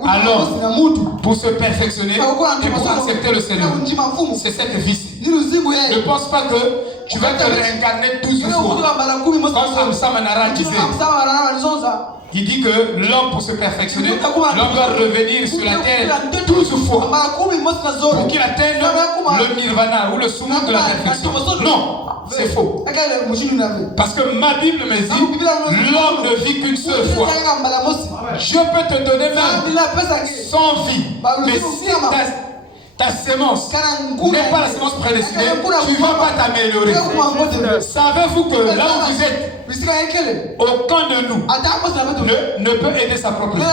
à l'homme pour se perfectionner et pour accepter le Seigneur. C'est cette vie-ci. Ne pense pas que tu vas te réincarner 12 fois. Comme Sam Manara disait. Il dit que l'homme, pour se perfectionner, l'homme doit revenir sur la terre 12 fois pour qu'il atteigne le nirvana ou le summum de la perfection. Non, c'est faux. Parce que ma Bible me dit l'homme ne vit qu'une seule fois. Dieu peut te donner même 100 vies. Mais si ta sémence n'est pas la sémence prédestinée, tu ne vas pas t'améliorer. Savez-vous que là où vous êtes, aucun de nous ne peut aider sa propre vie.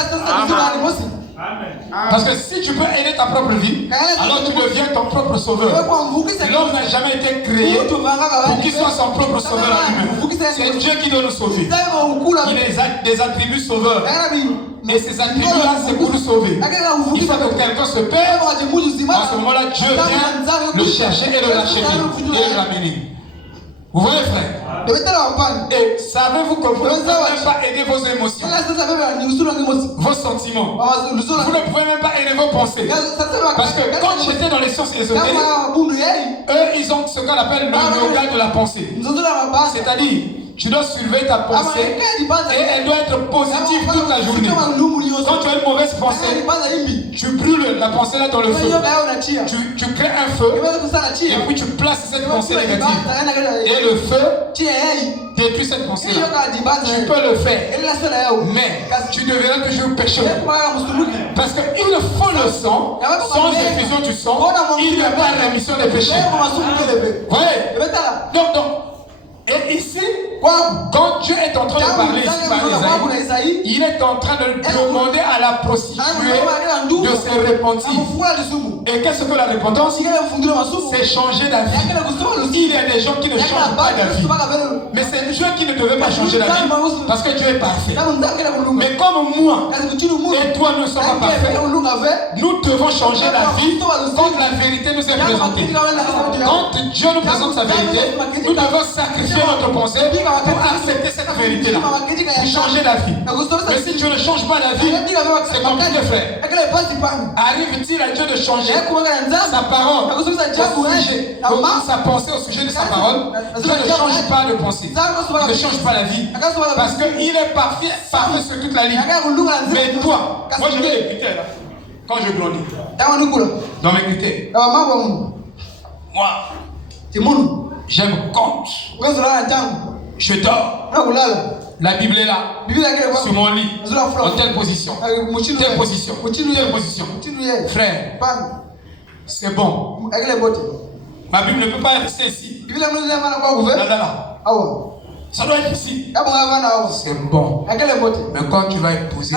Parce que si tu peux aider ta propre vie, alors tu deviens ton propre sauveur. L'homme n'a jamais été créé pour qu'il soit son propre sauveur à lui-même. C'est Dieu qui doit nous sauver. Il a des attributs sauveurs. Et ces attributs-là, c'est pour nous sauver. Il faut que quelqu'un se perd. À ce moment-là, Dieu vient le chercher et le lâcher et le ramener. Vous voyez, frère? Et savez-vous que vous ne pouvez même pas aider vos émotions, vos sentiments. Vous ne pouvez même pas aider vos pensées. Parce que quand j'étais dans les sciences ésotériques, eux, ils ont ce qu'on appelle le yoga de la pensée. C'est-à-dire, tu dois surveiller ta pensée et elle doit être positive toute la journée. Quand tu as une mauvaise pensée, tu brûles la pensée là dans le feu. Tu crées un feu et puis tu places cette pensée négative. Et le feu détruit cette pensée là. Tu peux le faire, mais tu deviendras toujours pécheur. Parce qu'il faut le sang. Sans effusion du sang, il n'y a pas de rémission des péchés. Vous voyez? Donc, et ici, quand Dieu est en train de parler ici par Isaïe, il est en train de demander à la prostituée de se repentir. Et qu'est-ce que la repentance? C'est changer d'avis. Il y a des gens qui ne changent pas d'avis. Mais c'est Dieu qui ne devait pas changer d'avis parce que Dieu est parfait. Mais comme moi et toi ne sommes pas parfaits, nous devons changer d'avis quand la vérité nous est présentée. Quand Dieu nous présente sa vérité, nous devons sacrifier notre pensée pour accepter cette vérité-là, pour changer d'avis. Mais si Dieu ne change pas d'avis, c'est compliqué, frère. Arrive-t-il à Dieu de changer sa parole, sa pensée au sujet de sa parole? Dieu ne change pas de pensée, il ne change pas la vie, parce qu'il est parfait sur toute la ligne. Mais toi, moi je mets les critères là, quand je grandis, dans mes critères. Moi, J'aime quand je dors. La Bible est là, sur mon lit, en telle position, telle position, telle position. Frère, c'est bon. Ma Bible ne peut pas rester ici. Là. Ça doit être ici. C'est bon. Mais quand tu vas épouser,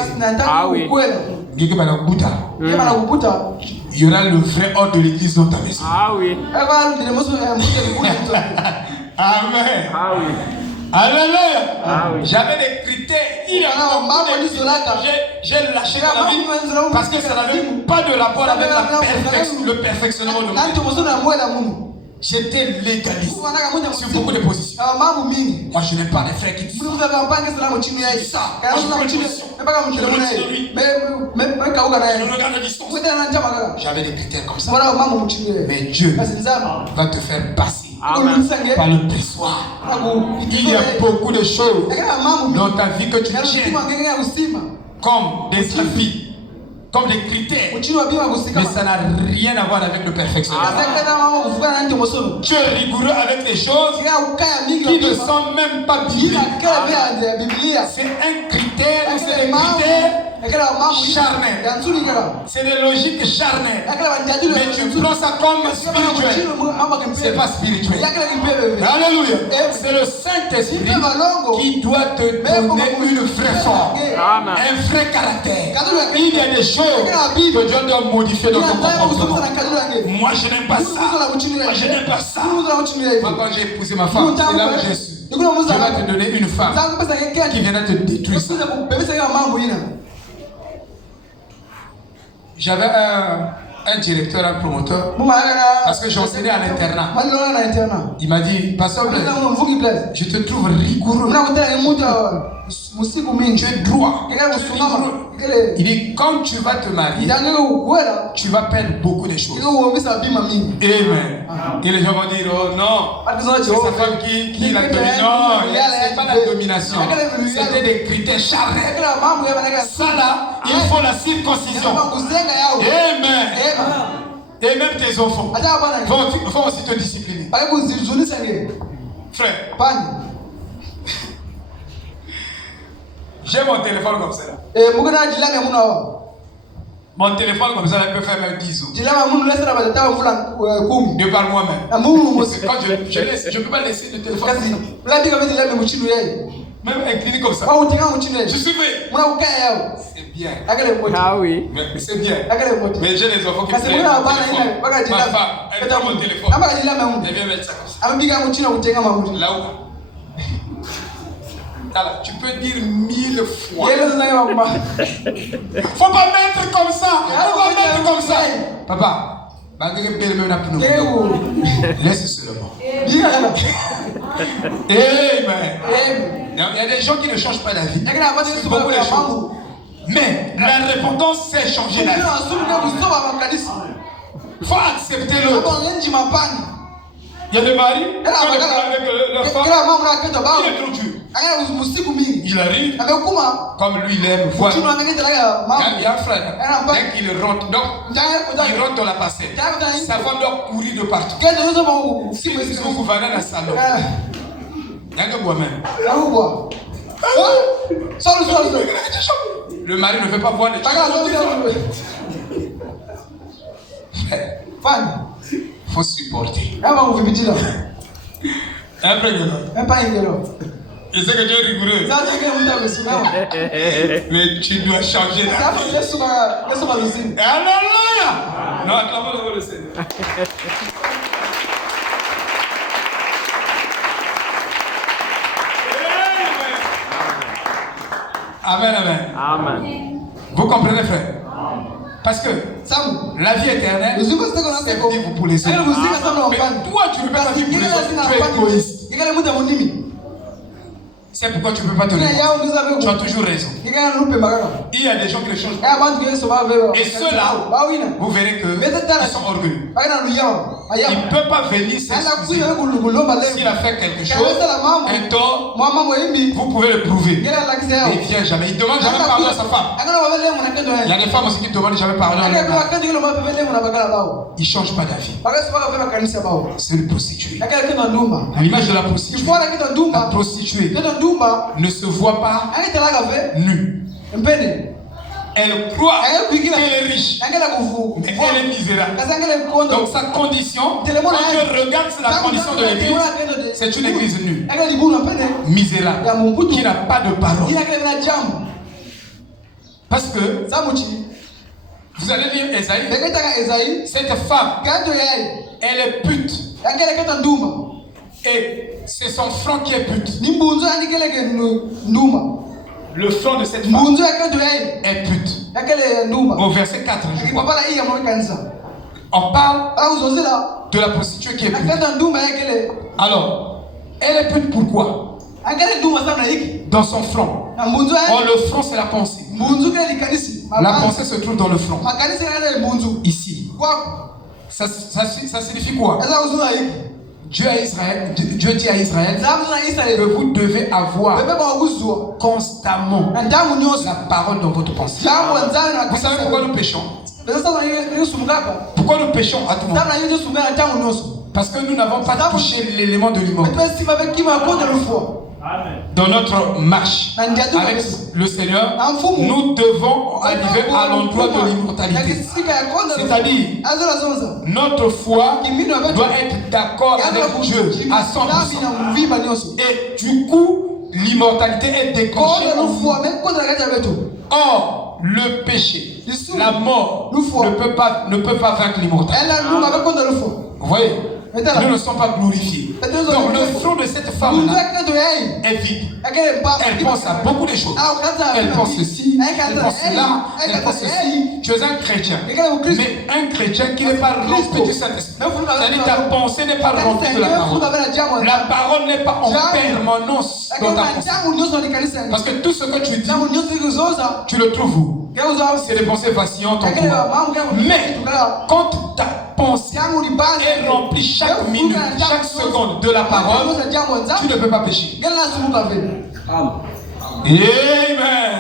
il y aura le vrai ordre de l'église dans ta maison. Amen. Alléluia. J'avais des critères. J'ai lâché dans la vie parce que ça n'avait pas de rapport avec le perfectionnement de l'homme. J'étais légaliste sur beaucoup de positions. Moi, je n'ai pas de frères qui disent ça. J'avais des critères comme ça. Mais Dieu va te faire passer par le pressoir. Il y a beaucoup de choses dans ta vie que tu tiens comme des défis, comme des critères, mais ça n'a rien à voir avec le perfectionnement. Tu es rigoureux avec les choses qui ne sont même pas bibliques. C'est un critère, c'est des critères charnels. C'est des logiques charnelles. Mais tu prends ça comme spirituel. C'est pas spirituel. Alléluia. C'est le Saint-Esprit qui doit te donner une vraie forme, un vrai caractère. Il y a des choses que Dieu doit modifier dans ton comportement. Moi je n'aime pas ça. Moi je n'aime pas ça. Moi quand j'ai épousé ma femme, c'est là où j'ai su. Dieu va te donner une femme qui viendra te détruire ça. J'avais un directeur, un promoteur, parce que j'enseignais à l'internat. Il m'a dit, Pasteur Blaise, je te trouve rigoureux. Tu es droit. Il dit, quand tu vas te marier, tu vas perdre beaucoup de choses. Amen. Et les gens vont dire, oh non, c'est sa femme qui la domine. Non, c'est pas la domination. C'était des critères charnels. Ça là, il faut la circoncision. Amen. Et même tes enfants vont aussi te discipliner. Frère, j'ai mon téléphone comme ça. Mon téléphone comme ça, il peut faire même 10 ans. De par moi-même. Quand je ne peux pas laisser le téléphone. Même incliné comme ça. Je suis fait. C'est bien. Mais c'est bien. Mais j'ai des enfants qui prennent mon téléphone. Ma femme, elle prend mon téléphone. Elle vient mettre ça comme ça. Là où? Alors, tu peux dire 1000 fois. Faut pas mettre comme ça. Faut pas mettre comme ça. Papa, laisse seulement. Amen. Il y a des gens qui ne changent pas d'avis. C'est beaucoup de choses. Mais la répondance, c'est changer d'avis. Il faut accepter l'autre. Il y a des maris, quand ils parlent avec leur femme, il est trop dur. Il arrive, comme lui il aime voir. Il y a un frère, dès qu'il rentre, donc il rentre dans la passerelle. Sa femme doit courir de partout. Si vous gouvernez dans le salon, il y a un bois même. Le mari ne veut pas voir les choses. Il faut supporter. Je sais que tu es rigoureux. Mais tu dois changer d'avis. Alléluia. Non, acclamons le Seigneur. Amen, amen. Amen. Vous comprenez, frère? Parce que la vie éternelle, c'est vivre pour les autres. Mais toi, tu ne peux pas vivre pour les autres. Tu es égoïste. C'est pourquoi tu ne peux pas te donner. Tu as toujours raison. Il y a des gens qui ne changent pas. Et ceux-là, vous verrez qu'ils sont orgueilleux. Il ne peut pas venir s'excuser. S'il a fait quelque chose, un tort, vous pouvez le prouver. Et il ne vient jamais. Il ne demande jamais pardon à sa femme. Il y a des femmes aussi qui ne demandent jamais pardon à leur mari. Il ne change pas d'avis. C'est une prostituée. À l'image de la prostituée. La prostituée ne se voit pas nue. Elle croit qu'elle est riche, mais elle est misérable. Donc sa condition, quand je regarde la condition de l'église, c'est une église nue, misérable, qui n'a pas de parole. Parce que vous allez lire Esaïe, cette femme, elle est pute. Et c'est son front qui est pute. Le front de cette femme est pute. Au verset 4, je crois. On parle de la prostituée qui est pute. Alors, elle est pute pourquoi? Dans son front. Or, le front, c'est la pensée. La pensée se trouve dans le front. Ici. Ça signifie quoi? Dieu dit à Israël que vous devez avoir constamment la parole dans votre pensée. Vous savez pourquoi nous péchons? Pourquoi nous péchons à tout moment? Parce que nous n'avons pas touché l'élément de l'immortalité. Dans notre marche avec le Seigneur, nous devons arriver à l'endroit de l'immortalité. C'est-à-dire, notre foi doit être d'accord avec Dieu à 100%. Et du coup, l'immortalité est déclenchée. Or, le péché, la mort ne peut pas vaincre l'immortalité. Vous voyez? Nous ne sommes pas glorifiés. Donc le front de cette femme est vide. Elle pense à beaucoup de choses. Elle pense ceci, elle pense cela, elle pense ceci. Tu es un chrétien. Mais un chrétien qui n'est pas rempli du Saint-Esprit. C'est-à-dire ta pensée n'est pas remplie de la parole. La parole n'est pas en permanence dans ta pensée. Parce que tout ce que tu dis, tu le trouves où? C'est des pensées vacillantes en toi. Mais quand ta pensée est remplie chaque minute, chaque seconde de la parole, tu ne peux pas pécher. Amen.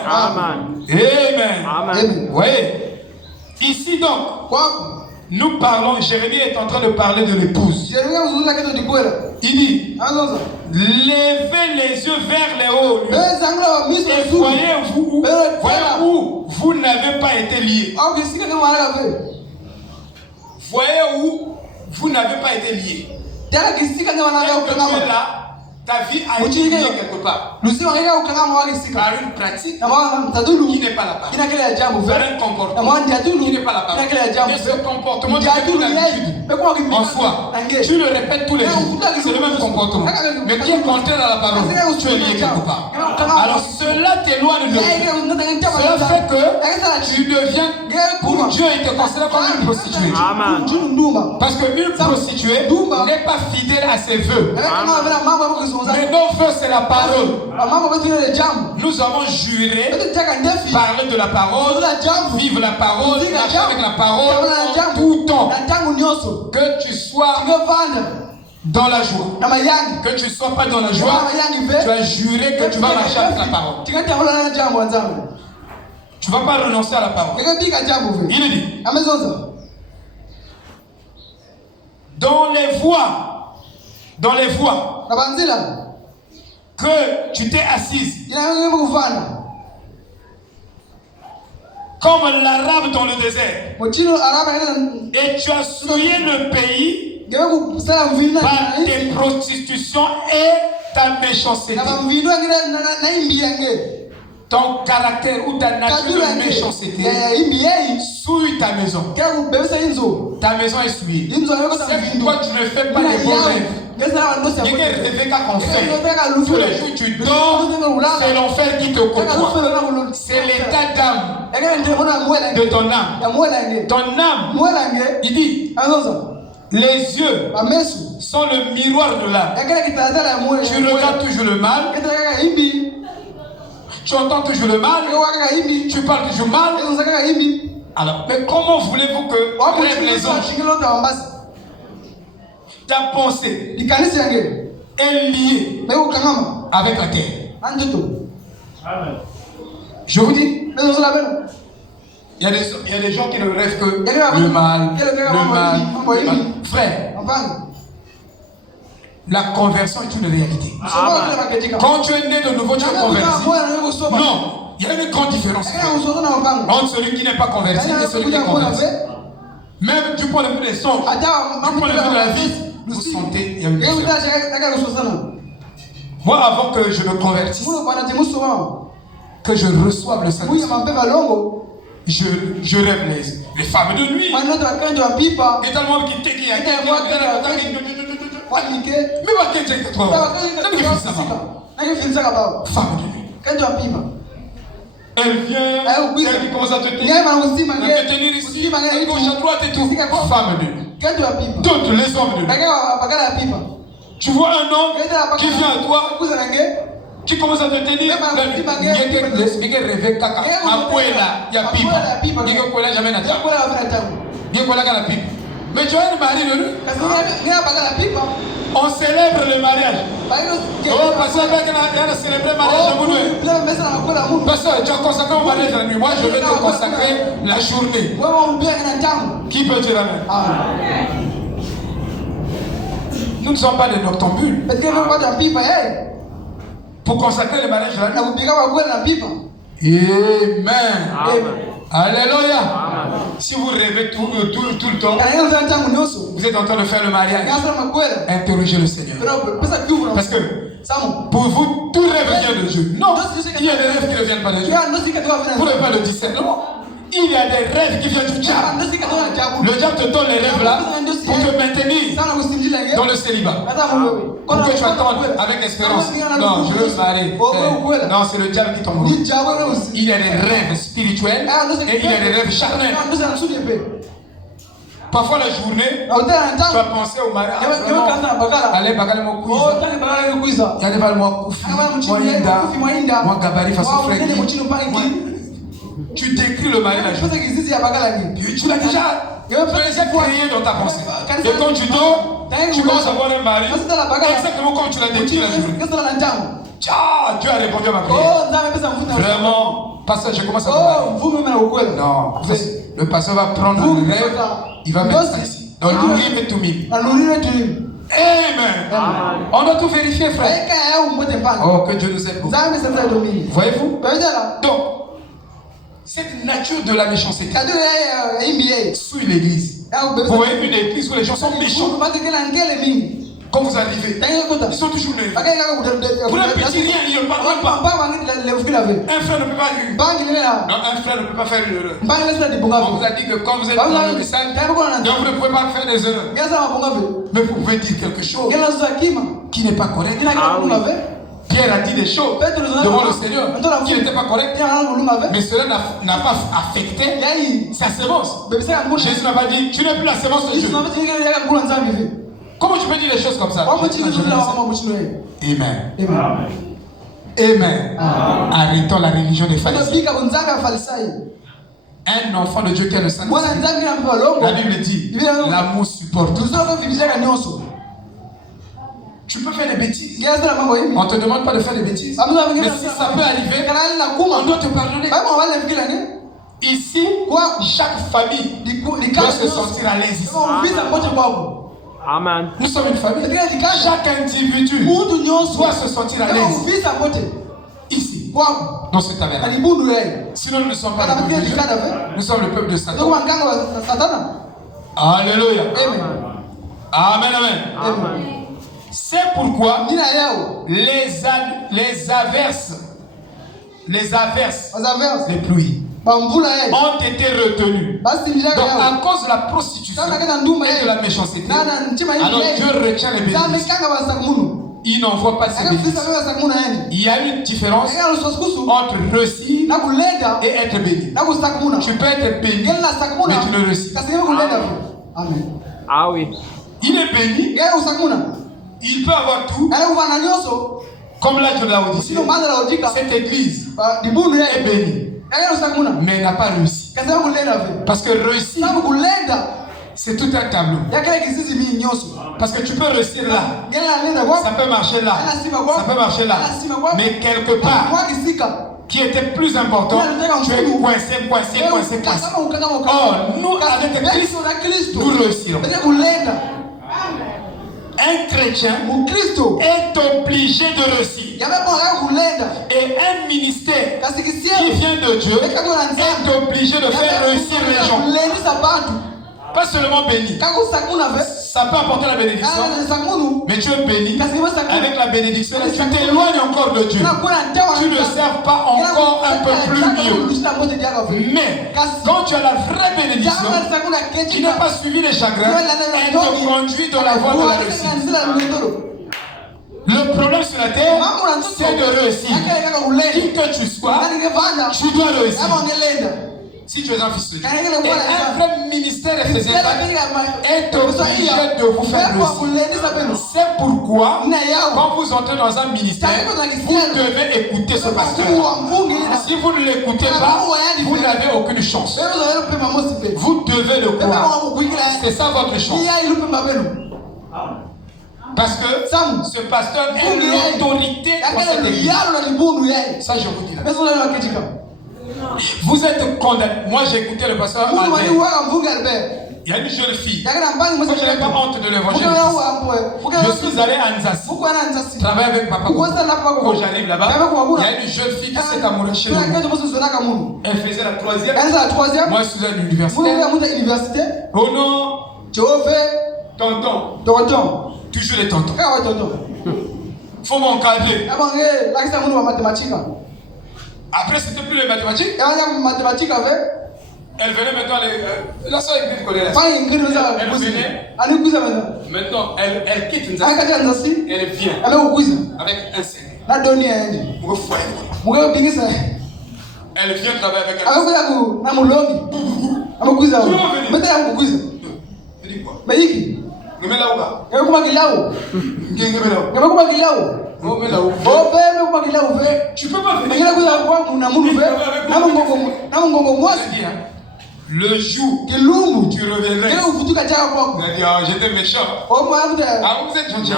Amen. Amen. Oui. Ici donc, nous parlons, Jérémie est en train de parler de l'épouse. Il dit, levez les yeux vers les hauts et voyez où vous n'avez pas été liés. Voyez où vous n'avez pas été liés. Et que tu es là, ta vie a été liée quelque part. Par une pratique qui n'est pas la parole. Par un comportement qui n'est pas la parole. Et ce comportement, tu fais l'habitude. En soi, tu le répètes tous les jours. C'est le même comportement. Mais qui est contraire à la parole, tu es lié quelque part. Alors cela t'éloigne de Dieu. Cela fait que tu deviens, pour Dieu, il te considère comme une prostituée. Parce qu'une prostituée n'est pas fidèle à ses vœux. Mais nos vœux, c'est la parole. Nous avons juré parler de la parole, vivre la parole, marcher avec la parole en tout temps. Que tu sois dans la joie. Que tu ne sois pas dans la joie, tu as juré que tu vas marcher avec la parole. Tu ne vas pas renoncer à la parole. Il dit, dans les voies que tu t'es assise comme l'arabe dans le désert et tu as souillé le pays par tes prostitutions et ta méchanceté. Ton caractère ou ta nature de méchanceté souille ta maison. Ta maison est souillée. C'est pourquoi tu ne fais pas les bons rêves. Il y a des rêves qu'on fait. Tous les jours tu dors, c'est l'enfer qui te côtoie. C'est l'état d'âme de ton âme. Ton âme, il dit, les yeux sont le miroir de l'âme. Tu regardes toujours le mal. Tu entends toujours le mal, tu parles toujours mal. Alors, mais comment voulez-vous que rêvent les anges? ta pensée est liée avec la terre. Je vous dis, il y a des gens qui ne rêvent que le mal. Frère, la conversion est une réalité. Quand tu es né de nouveau, tu es converti. Non, il y a une grande différence entre celui qui n'est pas converti et celui qui est converti. Même du point de vue des sons, du point de vue de la vie, vous sentez, il y a une différence. Moi, avant que je me convertisse, que je reçoive le Saint-Esprit, je rêve les femmes de nuit. Et tellement qu'il y a femme de nuit. Elle vient, elle commence à te tenir ici, à gauche, à droite et tout. Femme de nuit. D'autres, les hommes de nuit. Tu vois un homme qui vient à toi, qui commence à te tenir. Il rêve caca. Il y a pipe. Il y a jamais la pipe. Mais tu as une mari de lui. On célèbre le mariage. Oh, pasteur, il a célébré le mariage. Pasteur, tu as consacré au mariage la nuit. Moi, je vais te consacrer la journée. Qui peut dire amen? Nous ne sommes pas des noctambules. Pour consacrer le mariage la nuit. Amen. Alléluia. Si vous rêvez tout le temps, vous êtes en train de faire le mariage. Interrogez le Seigneur. Parce que pour vous, tout rêve vient de Dieu. Non, il y a des rêves qui ne viennent pas de Dieu. Vous ne pouvez pas le discernement. Il y a des rêves qui viennent du diable. Le diable te donne les rêves là pour te maintenir dans le célibat. Pour que tu attendes avec espérance. Non, je veux me marier. Non, c'est le diable qui t'envoie. Il y a des rêves spirituels et il y a des rêves charnels. Parfois la journée, tu vas penser au mariage. Allez, bagarre mon quiz. Il y a des balles moi koufi, moi gabarit façon frère. Tu décris le mariage. Tu l'as déjà créé dans ta pensée. Et quand tu dors, tu commences à voir un mari. Exactement comme tu l'as décrit la journée. Dieu a répondu à ma prière. Vraiment, pasteur, je commence à te non, le pasteur va prendre le rêve, il va mettre ça ici. Dans l'ourim et Tumim. Amen. On doit tout vérifier, frère. Oh, que Dieu nous aide beaucoup. Voyez-vous? Donc, cette nature de la méchanceté suit l'église. Vous voyez une église où les gens sont méchants. Quand vous arrivez, ils sont toujours nerveux. Pour un petit rien, ils ne parlent pas. Un frère ne peut pas dire. Non, un frère ne peut pas faire une erreur. On vous a dit que quand vous êtes dans le message, donc vous ne pouvez pas faire des erreurs. Mais vous pouvez dire quelque chose qui n'est pas correct. Pierre a dit des choses devant le Seigneur qui n'étaient pas correctes. Mais cela n'a pas affecté sa sémence. Jésus n'a pas dit, tu n'es plus la sémence de Dieu. Comment tu peux dire des choses comme ça? Amen. Amen. Arrêtons la religion des pharisiens. Un enfant de Dieu qui est le Saint-Esprit, la Bible dit, l'amour supporte. Tu peux faire des bêtises. On ne te demande pas de faire des bêtises. Mais si ça peut arriver, on doit te pardonner. Ici, chaque famille doit se sentir à l'aise ici. Amen. Nous sommes une famille. Chaque individu doit se sentir à l'aise ici, dans ce tabernacle. Sinon, nous ne sommes pas le peuple de Dieu. Nous sommes le peuple de Satan. Alléluia. Amen. Amen. C'est pourquoi les averses, les pluies, ont été retenues. Donc, à cause de la prostitution et de la méchanceté, alors Dieu retient les bénéfices. Il n'envoie pas ces bénéfices. Il y a une différence entre réussir et être béni. Tu peux être béni, mais tu ne réussis pas. Ah oui. Il est béni. Il peut avoir tout. Comme l'âge de Laodicée. Cette église est bénie. Mais elle n'a pas réussi. Parce que réussir, C'est tout un tableau. Parce que tu peux réussir là. Ça peut marcher là. Ça peut marcher là. Mais quelque part, qui était plus important, tu es coincé. Or, nous, avec Christ, nous réussirons. Un chrétien est obligé de réussir. Et un ministère qui vient de Dieu est obligé de faire réussir les gens. Pas seulement béni. Ça peut apporter la bénédiction. Mais tu es béni avec la bénédiction. Tu t'éloignes encore de Dieu. Tu ne sers pas encore un peu plus mieux. Mais quand tu as la vraie bénédiction, qui n'a pas suivi les chagrins, elle te conduit dans la voie de la réussite. Le problème sur la terre, c'est de réussir. Qui que tu sois, tu dois réussir. Si tu es un fils de Dieu, et un vrai ministère ecclésiastique est obligé de vous faire réussir. C'est pourquoi, quand vous entrez dans un ministère, vous devez écouter ce pasteur. Si vous ne l'écoutez pas, vous n'avez aucune chance. Vous devez le croire. C'est ça votre chance. Parce que ce pasteur est l'autorité dans cette église. Ça, je vous dis là. Vous êtes condamné. Moi, j'ai écouté le pasteur. Il y a une jeune fille. Moi, je n'ai pas honte de l'évangile. Je suis allé à Nzassi. Travailler avec papa. Quand j'arrive là-bas, il y a une jeune fille qui s'est amoureux chez nous. Elle faisait la troisième. Moi, je suis à l'université. Oh non. Tonton. Toujours les tontons. Faut m'encadrer. Après, c'était plus les mathématiques. Elle venait maintenant. La soeur Ingrid connaît la soeur. Elle venait. Maintenant, elle quitte Nzassi. Elle vient. Avec un CV. Elle vient travailler avec elle. Elle dit quoi? Nous mettons là-bas. Tu peux pas venir. Le jour où tu reviendrais, j'étais méchant. Vous êtes gentil.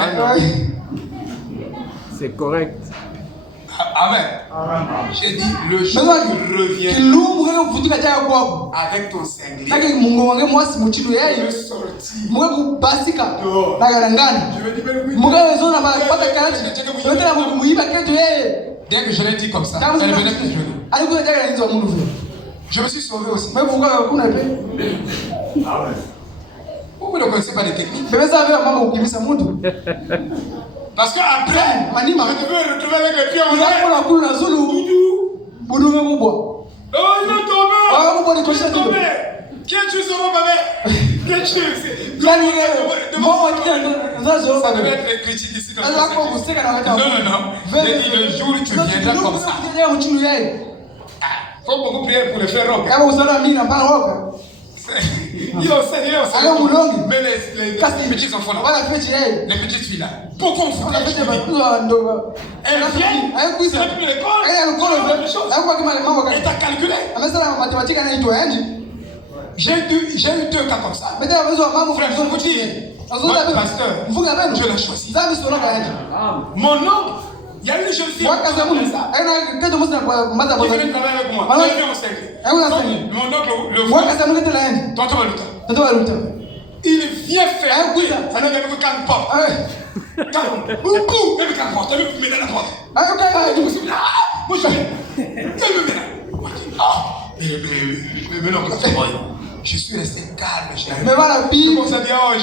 C'est correct. Amen. J'ai dit le jour où tu reviens avec ton cinglé, je vais sortir. Dès que je l'ai dit comme ça, elle venait plus genoux. Je me suis sauvé aussi. Vous ne connaissez pas les techniques. Parce qu'après, je devais me retrouver avec les pieds en l'air. Oh, il est tombé. Qui es-tu, ce homme avec? Qui es-tu? Ça devait être critique ici. Non. J'ai dit le jour où tu viendras comme ça. Il faut beaucoup prier pour le faire rock. Il en sait. Mais les petits enfants là, les petites filles là, pourquoi on fout les elle vient, c'est plus l'école, et t'as calculé. J'ai eu 2 cas comme ça. Frère, je vous dis, votre pasteur, Dieu l'a choisi. Mon oncle, il y a une jeune fille qui venait travailler avec moi. Mon oncle le voit. Tonton Baluta. Il vient faire. Ça ne vient que quand porte. Même quand porte. Il me met dans la porte. Moi je viens. Il me met là. Mais non, je suis resté calme. Mais voilà, je commence à dire, oh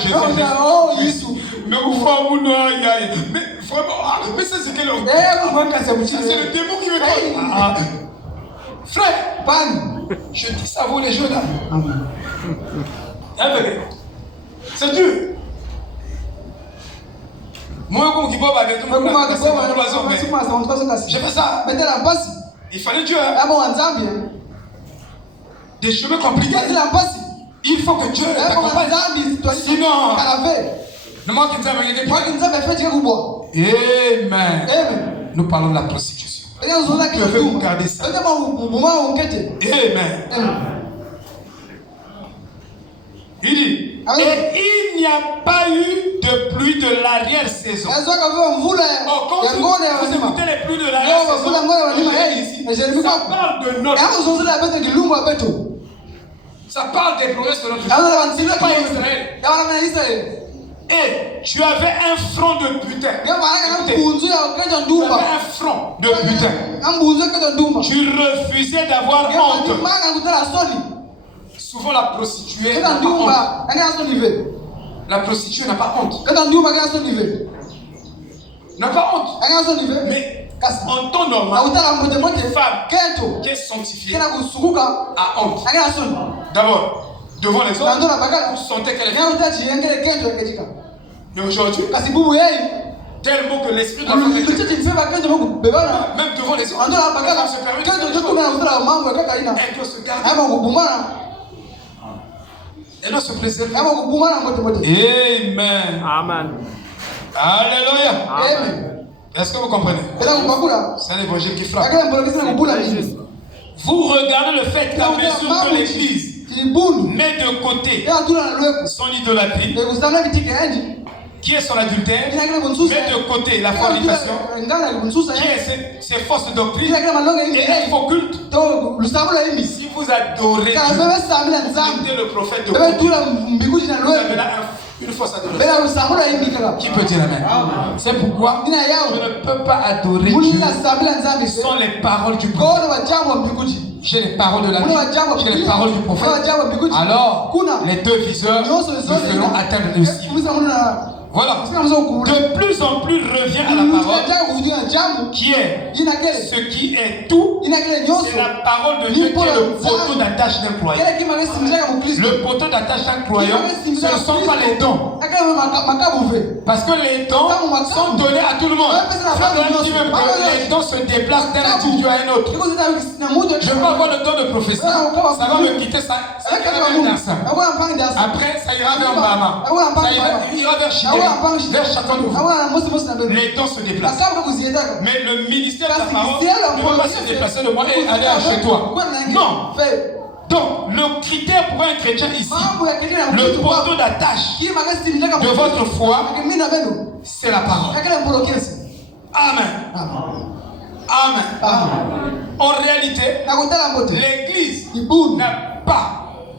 Jésus. Mais vous faites mon noir. Mais vraiment, mais ça c'est quel homme? C'est le démon qui me parle. Frère, je dis ça à vous les jeunes là. C'est dur. Moi, comme qui boit avec tout le monde, j'ai fait ça. Il fallait Dieu. Des chemins compliqués. Il faut que Dieu t'accompagne. Sinon, Amen. Nous parlons de la prostitution. Je vais vous garder ça. Amen. Il dit, Et il n'y a pas eu de pluie de l'arrière-saison. Quand vous écoutez les pluies de l'arrière-saison, ça parle de notre vie. Ça parle des progrès de notre vie. C'est pas Israël. Et tu avais un front de butin. Tu avais un front de butin. Tu refusais d'avoir honte. Souvent la prostituée n'a pas honte. La prostituée n'a pas honte. N'a pas honte. Mais en temps normal, une femme qui est sanctifiée a honte. D'abord, devant les autres, vous sentez qu'elle est femme. Mais aujourd'hui, tellement que l'esprit de la femme est même devant les autres, elle se permet de faire des choses. Elle doit se garder. Elle doit se préserver. Amen. Amen. Alléluia. Amen. Est-ce que vous comprenez? C'est un évangile qui frappe. Vous regardez le fait qu'à mesure que l'Église met de côté son idolâtrie, qui est son adultère, met de côté la fornication, qui est ses fausses doctrines et un faux culte. Si vous adorez Dieu, mettez le prophète de côté, vous avez là une fausse adoration. Qui peut dire amen? C'est pourquoi je ne peux pas adorer Dieu sans les paroles du prophète. J'ai les paroles de la Bible, j'ai les paroles du prophète. Alors, les deux viseurs nous feront atteindre le ciel. Voilà. De plus en plus revient à la parole qui est ce qui est tout. C'est la parole de Dieu qui est le poteau d'attache d'un croyant. Le poteau d'attache d'un croyant, ce ne sont pas les dons. Parce que les dons sont donnés à tout le monde. Frère dit même que les dons se déplacent d'un individu à un autre. Je peux avoir le don de prophétie. Ça va me quitter, ça ira vers Darsa. Après, ça ira vers Mbama. Ça ira vers Chibé. Vers chacun de vous. Les dons se déplacent. Mais le ministère de la parole ne peut pas se déplacer de moi et aller chez toi. Non. Donc, le critère pour un chrétien ici, le poteau d'attache de votre foi, c'est la parole. Amen. Amen. En réalité, l'Église n'a pas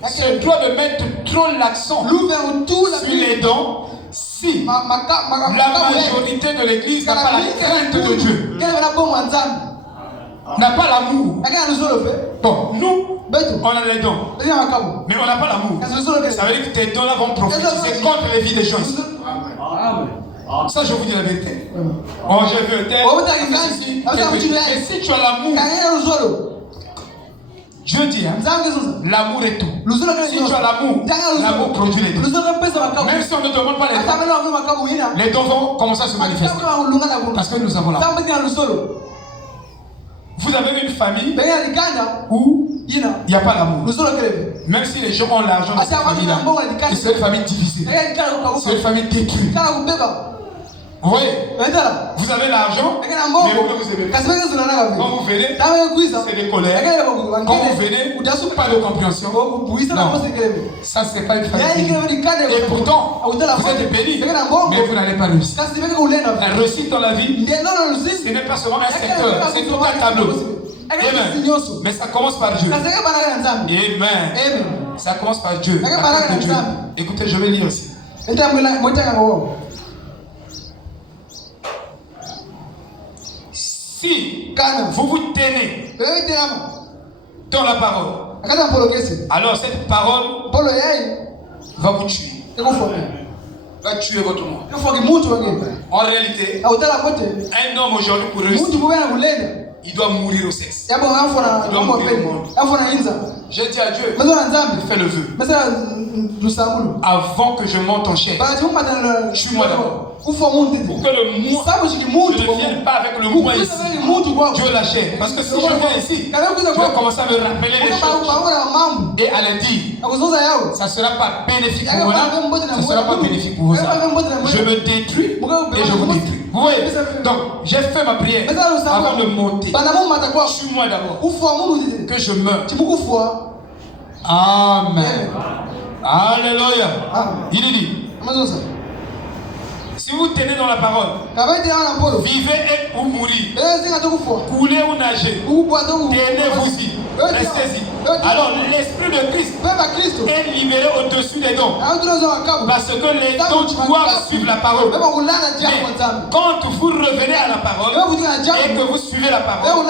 ce droit de mettre trop l'accent sur les dons. Si la majorité de l'Église n'a pas la crainte de Dieu, n'a pas l'amour. Bon, nous, on a les dons, mais on n'a pas l'amour. Ça veut dire que tes dons-là vont prophétiser contre les vies des gens. Ça, je vous dis la vérité. Oh, j'ai vu un tel. Et si tu as l'amour, Dieu dit, l'amour est tout. Si tu as l'amour, l'amour produit les dons. Même si on ne demande pas les dons vont commencer à se manifester. Parce que nous avons l'amour. Vous avez une famille où il n'y a pas l'amour. Même si les gens ont l'argent dans cette famille-là, c'est une famille divisée. C'est une famille détruite. Vous voyez, vous avez l'argent, mais vous ne vous aimez pas. Quand vous venez, c'est des colères. Quand vous venez, pas de compréhension. Non, ça c'est pas une famille. Et pourtant, vous êtes bénis, mais vous n'allez pas réussir. La réussite dans la vie, ce n'est pas seulement un secteur, c'est tout un tableau. Amen. Mais ça commence par Dieu. Amen. Ça commence par Dieu. Écoutez, je vais lire aussi. Si vous vous tenez dans la parole, alors cette parole va vous tuer. Va tuer votre monde. En réalité, un homme aujourd'hui pour réussir, il doit mourir au sexe. Il doit mourir au monde. J'ai dit à Dieu, fais le vœu. Avant que je monte en chair, tue-moi d'abord. Pour que le moi, je ne vienne pas avec le moi ici. Dieu la chair. Parce que si je viens ici, je vais commencer à me rappeler les choses et à les dire. Ça ne sera pas bénéfique pour vous. Ça ne sera pas bénéfique pour vous. Je me détruis et je vous détruis. Vous voyez? Donc, j'ai fait ma prière avant de monter. Tue-moi d'abord. Que je meure. Amen. Alléluia. Il dit, si vous tenez dans la parole, vivez et ou mourir, coulez ou nager, tenez-vous-y, restez-y. Alors l'esprit de Christ est libéré au-dessus des dons, parce que les dons doivent suivre la parole. Mais quand vous revenez à la parole et que vous suivez la parole,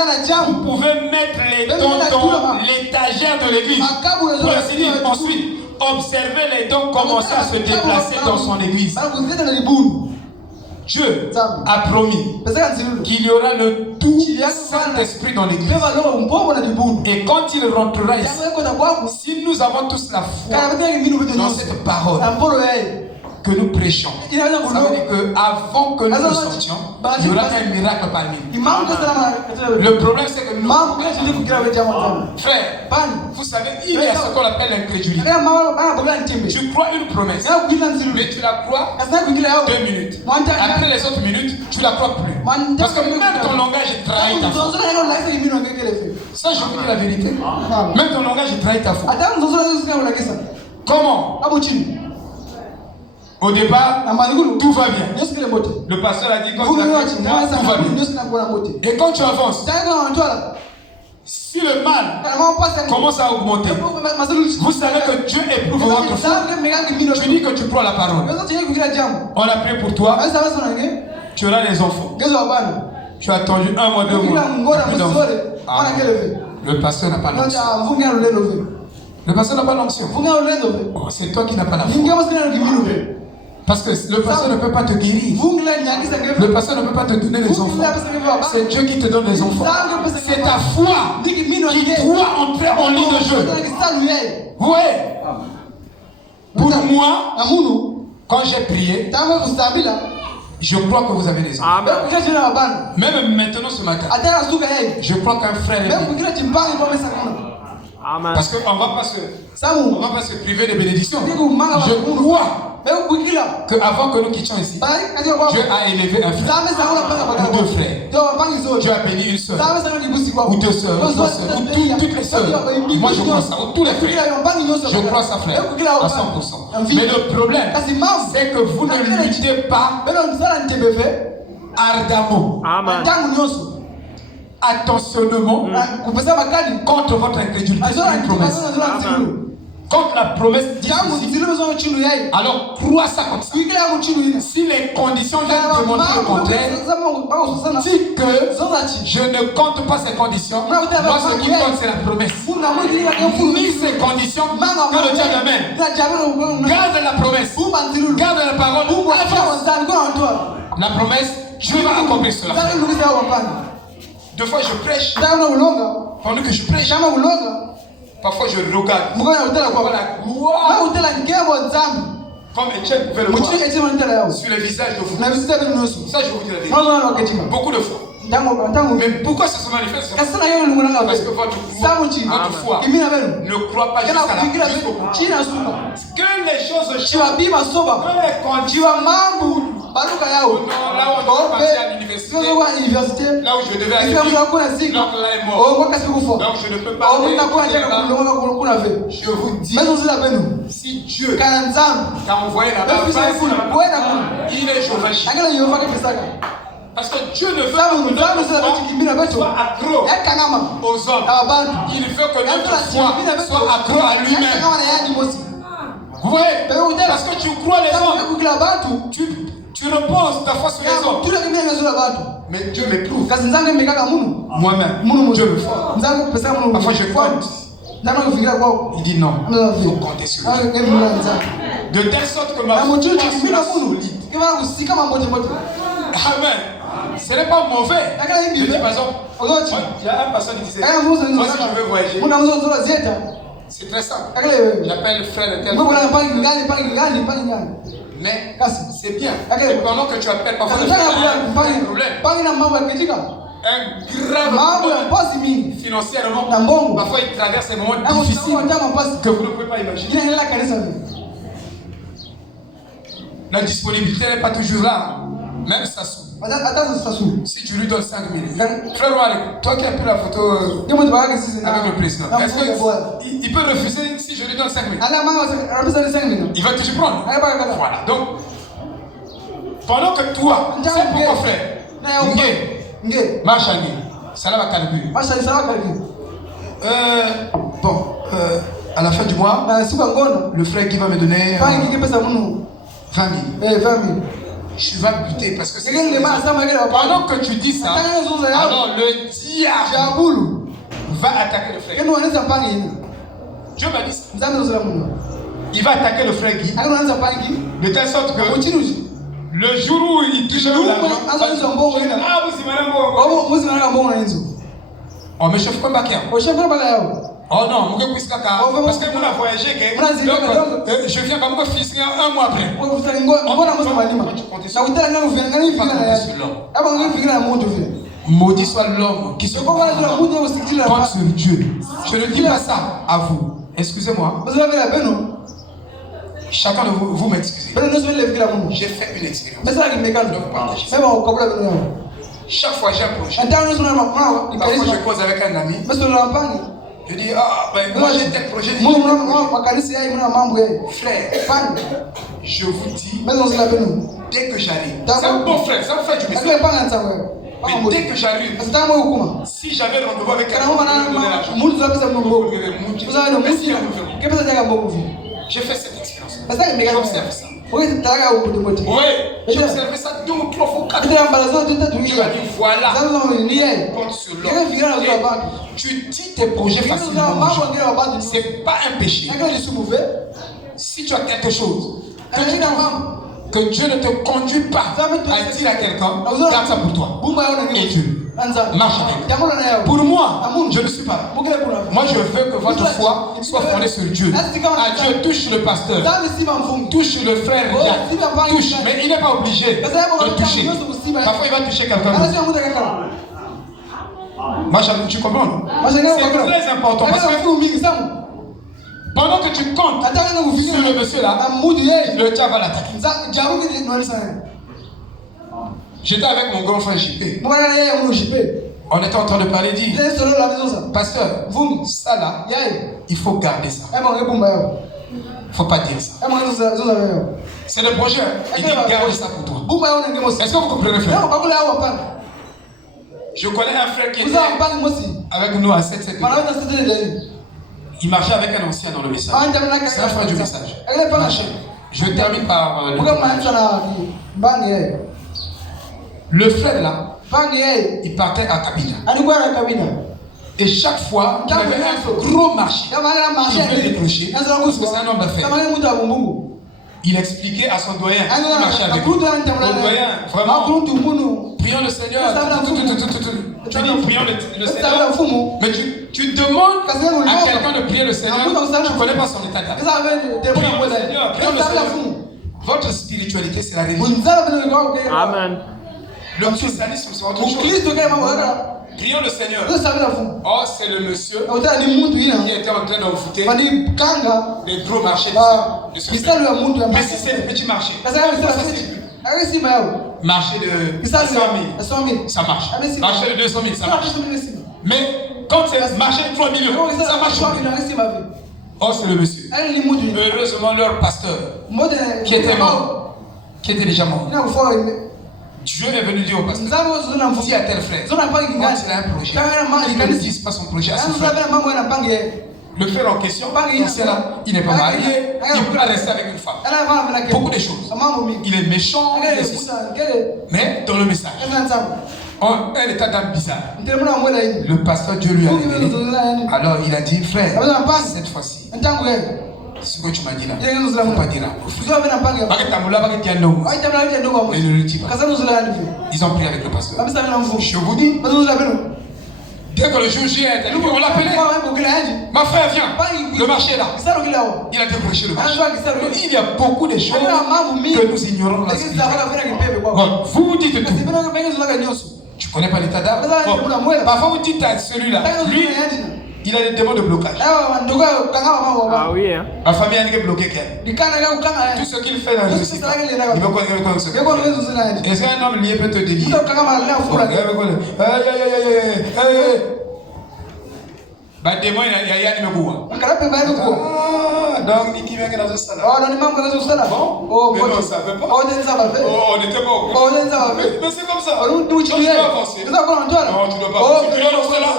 vous pouvez mettre les dons dans l'étagère de l'église. Pour ainsi dire, ensuite, observez les dons commencer à se déplacer dans son église. Dieu a promis qu'il y aura le tout Saint-Esprit dans l'église. Et quand il rentrera ici, si nous avons tous la foi dans cette parole que nous prêchons, ça veut dire qu'avant que nous sortions, il y aura un miracle parmi nous. Le problème c'est que nous, frère, vous savez, il y a ce qu'on appelle l'incrédulité. Tu crois une promesse, mais tu la crois 2 minutes. Après les autres minutes, tu la crois plus. Parce que même ton langage trahit ta foi. Ça, je vous dis la vérité. Même ton langage trahit ta foi. Comment? Au départ, tout va bien. Le pasteur a dit quand tu as fait tout va bien. Et quand tu avances, si le mal commence à augmenter, vous savez que Dieu éprouve votre foi. Tu dis que tu crois la parole. On a prié pour toi. Tu auras les enfants. Tu as attendu 1 mois, 2 mois. Le pasteur n'a pas l'onction. Le pasteur n'a pas l'onction. C'est toi qui n'as pas la foi. Parce que le pasteur ne peut pas te guérir. Le pasteur ne peut pas te donner les enfants. C'est Dieu qui te donne les enfants. C'est ta foi qui doit entrer en ligne de jeu. Vous voyez? Pour moi, quand j'ai prié, je crois que vous avez des enfants. Même maintenant ce matin, je crois qu'un frère est venu. Parce qu'on ne va pas se priver de bénédictions. Je crois qu'avant que nous quittions ici, Dieu a élevé un frère ou 2 frères. Dieu a béni une soeur ou 2 soeurs, ou 3 soeurs, ou toutes les soeurs. Moi je crois ça, ou tous les frères. Je crois ça, frère, à 100%. Mais le problème, c'est que vous ne luttez pas ardemment, attentionnement contre votre incrédulité sur une promesse. Contre la promesse difficile, alors crois ça comme ça. Si les conditions viennent te montrer le contraire, dis que je ne compte pas ces conditions. Moi, ce qui compte, c'est la promesse. Ni ces conditions que le Dieu amène. Garde la promesse. Garde la parole. La promesse, Dieu va accomplir cela. 2 fois je prêche. Pendant que je prêche, parfois je regarde. La gloire. Comme Étienne pouvait le voir sur les visages de vous. Ça, je vous dis la vérité. Beaucoup de fois. Mais pourquoi ça se manifeste? Parce que votre foi ne croit pas jusqu'au bout. Que les choses changent. Que les conditions. Là où on partir à l'université, là où je devais aller, donc là est mort. Donc je ne peux pas aller. Je vous dis, si Dieu t'a envoyé là-bas, il est Jéhovah. Parce que Dieu ne veut pas que notre foi soit accro aux hommes. Il veut que notre foi soit accro à lui-même. Vous voyez? Parce que tu crois les hommes. Tu reposes ta foi sur les hommes. Mais Dieu m'éprouve. Moi-même, Dieu me voit. Parfois je compte. Il dit non, il faut compter sur lui. De telle sorte que ma foi soit solide. Amen. Ce n'est pas mauvais. Je dis par exemple, il y a un pasteur qui disait, moi si je veux voyager, c'est très simple. J'appelle le frère de tel. Mais c'est bien. Et pendant que tu appelles, parfois il y a un problème. Un grave problème financièrement. Parfois il traverse des moments difficiles que vous ne pouvez pas imaginer. La disponibilité n'est pas toujours là. Même ça souffre. Si tu lui donnes 5 000, frère Malik, toi qui as pris la photo avec le président, est-ce qu'il peut refuser si je lui donne 5 000? Il va toujours prendre. Voilà. Donc, pendant que toi, c'est pourquoi frère, marche à lui, ça va calculer. Bon, à la fin du mois, le frère qui va me donner 20 000. Je vais buter parce que c'est pendant que tu dis ça, alors le diable va attaquer le frère. Dieu m'a dit ça. Il va attaquer le frère Guy de telle sorte que le jour où il touche l'argent, on me chauffe comme Bakia. Oh non, parce que moi, voyagé, je viens comme fils un mois après. Maudit soit l'homme qui se compte sur Dieu. Je ne dis pas ça à vous. Excusez-moi. Chacun de vous m'excusez. J'ai fait une expérience. Chaque fois j'ai un projet. Parfois je cause avec un ami. Je dis, moi j'ai tel projet. Frère, je vous dis, dès que j'arrive, c'est un bon frère, c'est un frère du message. Mais dès que j'arrive, si j'avais rendez-vous avec quelqu'un, j'ai fait cette expérience. J'observe ça. Oui, j'ai observé ça 2 ou 3 fois, 4 fois. Tu vas dire, voilà, compte sur l'homme. Tu dis tes projets facilement. Ce n'est pas un péché. Si tu as quelque chose, que Dieu ne te conduit pas à dire à quelqu'un, garde ça pour toi. Et Dieu marche avec. Pour moi, je ne suis pas là. Moi, je veux que votre foi soit fondée sur Dieu. Dieu touche le pasteur, touche le frère, touche, mais il n'est pas obligé de toucher. Parfois, il va toucher quelqu'un d'autre. Tu comprends? C'est très important parce que pendant que tu comptes sur le monsieur là, le diable va l'attaquer. J'étais avec mon grand frère JP. On était en train de parler, dit, pasteur, ça là, il faut garder ça. Il ne faut pas dire ça. C'est le projet. Il dit garde ça pour toi. Est-ce que vous comprenez, frère? Je connais un frère qui était avec nous à 7-7. Il marchait avec un ancien dans le message. C'est un frère du message. Je termine par le frère là, il partait à Kabila. Et chaque fois qu'il avait un gros marché, il voulait décrocher, parce que c'est un homme d'affaires. Il expliquait à son doyen, il marchait avec lui. Le doyen, vraiment, prions le Seigneur. Tu dis prions le Seigneur, mais tu demandes à quelqu'un de prier le Seigneur, tu ne connais pas son état d'âme. Prions le Seigneur, prions le Seigneur. Votre spiritualité, c'est la religion. Amen. Le christianisme, c'est autre chose. Prions le Seigneur. Oh, c'est le monsieur qui était en train d'envoûter les gros marchés de ce fait. Mais si c'est des petits marchés, marché de 100 000, ça marche. Marché de 200 000, ça marche. Mais quand c'est marché de 3 millions, ça marche. Oh, c'est le monsieur. Heureusement, leur pasteur, qui était mort, qui était déjà mort, Dieu est venu dire au pasteur, dis à tel frère, quand il a un projet, il ne lui dise pas son projet à son frère. Le frère en question, il n'est pas marié, il peut rester avec une femme. Beaucoup de choses. Il est méchant, mais dans le message, un état d'âme bizarre. Le pasteur Dieu lui a révélé. Alors il a dit, frère, cette fois-ci, ce que tu m'as dit là, il ne faut pas dire là. Mais ne le dis pas. Ils ont prié avec le pasteur. Je vous dis, dès que le jour J est, on l'appelait. Ma frère vient, le marché est là. Il a décroché le marché. Il y a beaucoup de choses que nous ignorons dans la spiritualité. Vous vous dites tout. Tu ne connais pas l'état d'âme. Parfois vous dites à celui-là, lui, Il a des demandes de blocage. Ah oui, hein. Ma famille est bloquée. Tout ce qu'il fait dans le récit, il veut connaître ce qu'il fait. Est-ce qu'un homme lié peut te délier? Bah, démon, il y a un numéro. Donc, il vient dans ce salon. Bon, mais non, ça ne veut pas. On était pas. Mais c'est comme ça. Tu dois avancer. Non, tu dois pas avancer. Tu dois dans cela.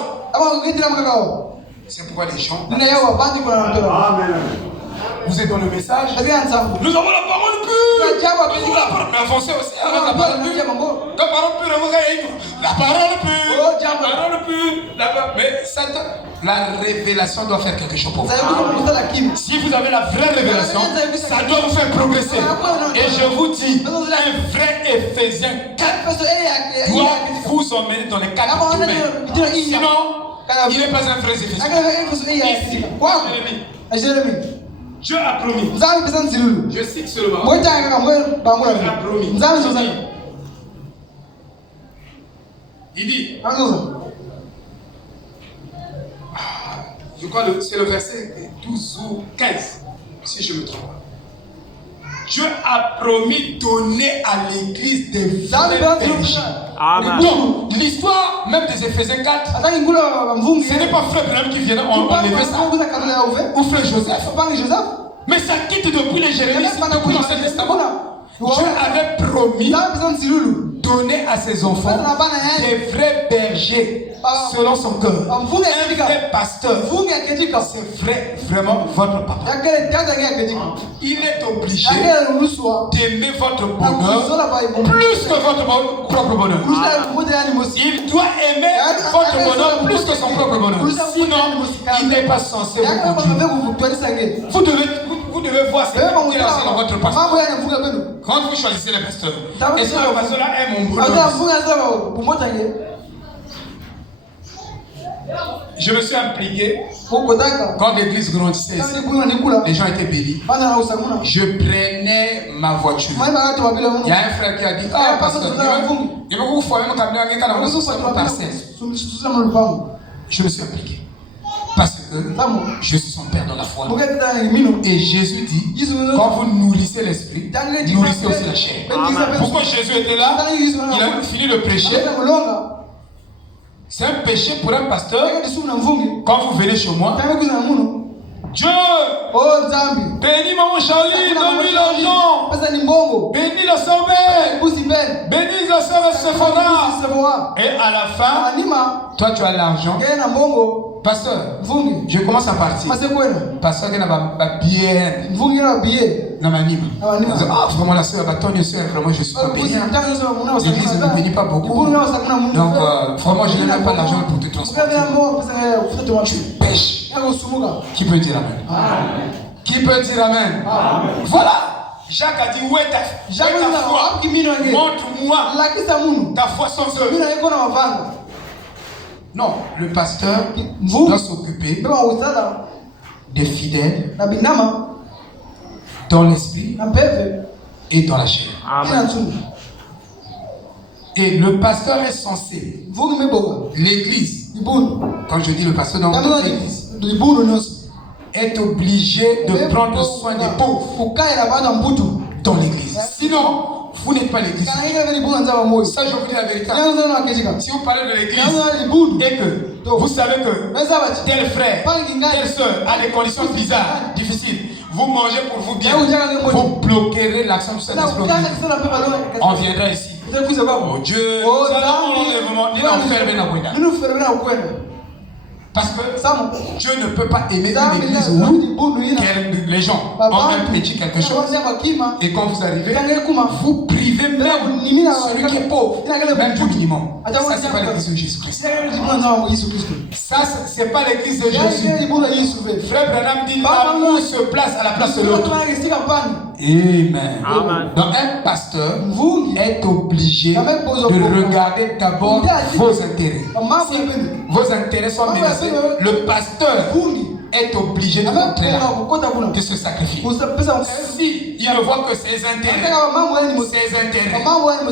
C'est pourquoi les gens. Vous êtes dans le message. Nous avons la parole pure. Mais avancez aussi avec la parole pure. La parole pure. Mais la révélation doit faire quelque chose pour vous. Si vous avez la vraie révélation, ça doit vous faire progresser. Et je vous dis, un vrai Éphésiens 4 doit vous emmener dans les 4 domaines. Sinon, il n'est pas un vrai Éphésiens. Jérémie. Dieu a promis. Je cite seulement. Dieu a promis. Il dit. Je crois que c'est le verset 12 ou 15, si je me trompe. Dieu a promis donner à l'église des vrais bergers. Donc, l'histoire même des Éphésiens 4, ce n'est pas Frère Branham qui vient enlever ça, ou Frère Joseph, mais ça quitte depuis les Jérémies, depuis l'Ancien Testament. Dieu avait promis donner à ses enfants des vrais bergers selon son cœur. Un vrai pasteur. C'est vrai, vraiment votre papa. Il est obligé d'aimer votre bonheur plus que votre propre bonheur. Il doit aimer votre bonheur plus que son propre bonheur. Sinon, il n'est pas censé vous conduire. Vous devez voir ce qu'il a fait dans votre pasteur. Quand vous choisissez le pasteur, est-ce que le pasteur là aime mon bonheur? Je me suis impliqué quand l'église grandissait. Les gens étaient bénis. Je prenais ma voiture. Il y a un frère qui a dit: ah, pasteur, je me suis impliqué. Parce que je suis son père dans la foi. Et Jésus dit: quand vous nourrissez l'esprit, nourrissez aussi la chair. Pourquoi Jésus était là? Il a fini de prêcher. C'est un péché pour un pasteur. Quand vous venez chez moi, Dieu, bénis maman Charlie, donne-lui l'argent. Bénis la sœur Belle. Bénis la sœur Sephora. Et à la fin, toi tu as l'argent. Pasteur, je commence à partir. Pasteur, il y a un billet. Ah, vraiment, la soeur, vraiment, je suis pas béni. L'église ne me bénit pas beaucoup. Donc, vraiment, je n'ai même pas l'argent pour te transporter. Tu pêches. Qui peut dire amen? Qui peut dire amen? Voilà. Jacques a dit: où est ta foi? Montre-moi ta foi sans œuvre. Non, le pasteur doit s'occuper des fidèles dans l'esprit et dans la chair. Amen. Et le pasteur est censé, l'église, quand je dis le pasteur, dans l'église, est obligé de prendre soin des pauvres dans l'église. Sinon, vous n'êtes pas l'église. Ça, je vous dis la vérité. Si vous parlez de l'église et que vous savez que tel frère, telle soeur a des conditions bizarres, difficiles, vous mangez pour vous bien, vous bloquerez l'action du Saint-Esprit. On viendra ici. Oh Dieu, nous allons l'enlèvement, parce que Dieu ne peut pas aimer une église où les gens ont un petit quelque chose et quand vous arrivez, vous privez même celui qui est pauvre, même du minimum. Ça, c'est pas l'église de Jésus-Christ. Ça, c'est pas l'église de Jésus. Frère Branham dit: l'amour se place à la place de l'autre. Amen. Donc un pasteur est obligé de regarder d'abord vos intérêts. Si vos intérêts sont menacés, le pasteur est obligé de se sacrifier. Si il ne voit que ses intérêts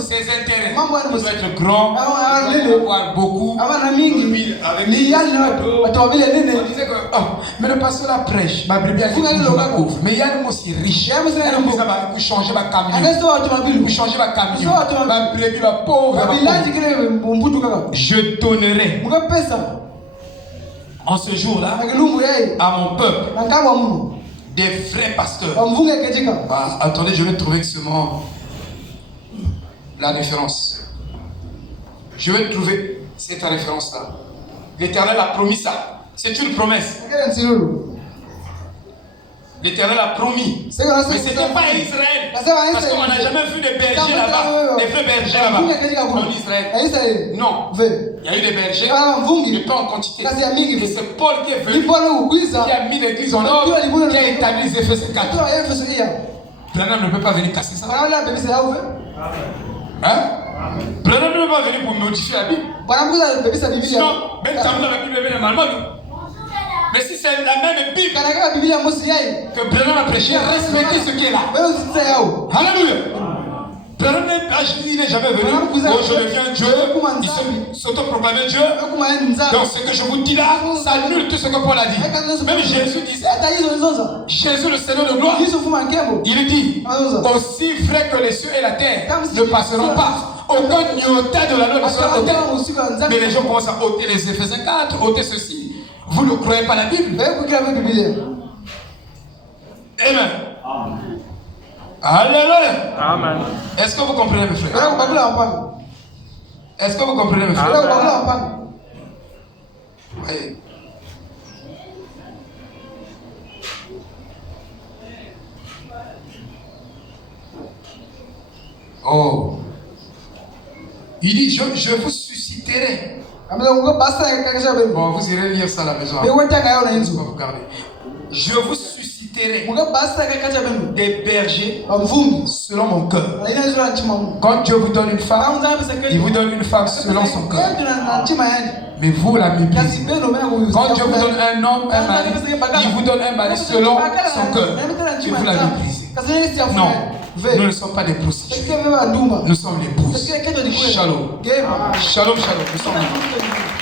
ses intérêts. Il doit être grand, il doit avoir beaucoup. On disait que, mais le pasteur la prêche, ma brebis a pauvre. Mais il y a un mot si riche. Vous changez ma camion. Vous changez ma camion. Ma brebis, ma pauvre. Je donnerai en ce jour-là à mon peuple des vrais pasteurs. Attendez, je vais trouver seulement la référence. Je vais trouver cette référence-là. L'Éternel a promis ça. C'est une promesse. L'Éternel a promis. Mais ce n'était pas à Israël. Parce qu'on n'a jamais vu des bergers là-bas. Des vrais bergers là-bas. En Israël. Non. Il y a eu des bergers, mais pas en quantité. Et c'est Paul qui est venu, qui a mis l'église en ordre, qui a établi les Éphésiens 4. Branham ne peut pas venir casser ça. Hein? Branham ne peut pas venir pour modifier la Bible. Sinon, même dans la Bible, est normalement. Mais si c'est la même Bible que Branham a prêché, respectez ce qui est là. Alléluia. Branham il n'est jamais venu. Oh, je deviens Dieu. Il s'auto-proclamait Dieu. Donc ce que je vous dis là, ça annule tout ce que Paul a dit. Même Jésus disait, Jésus le Seigneur de gloire, il dit, aussi vrai que les cieux et la terre ne passeront pas, aucun iota de la loi ne sera ôté. Mais les gens commencent à ôter les Éphésiens 4, ôter ceci. Vous ne croyez pas la Bible? Amen. Alléluia. Amen. Est-ce que vous comprenez mes frères? Est-ce que vous comprenez mes frères? Oui. Oh. Il dit, je vous susciterai. Bon, vous irez lire ça à la maison. Vous regardez. Je vous susciterai des bergers selon mon cœur. Quand Dieu vous donne une femme, il vous donne une femme selon son cœur. Mais vous la méprisez. Quand Dieu vous donne un homme, un mari, il vous donne un mari selon son cœur. Et vous la méprisez. Non, nous ne sommes pas des prostituées. Nous sommes les épouses. Shalom. Shalom, shalom. Nous sommes les épouses.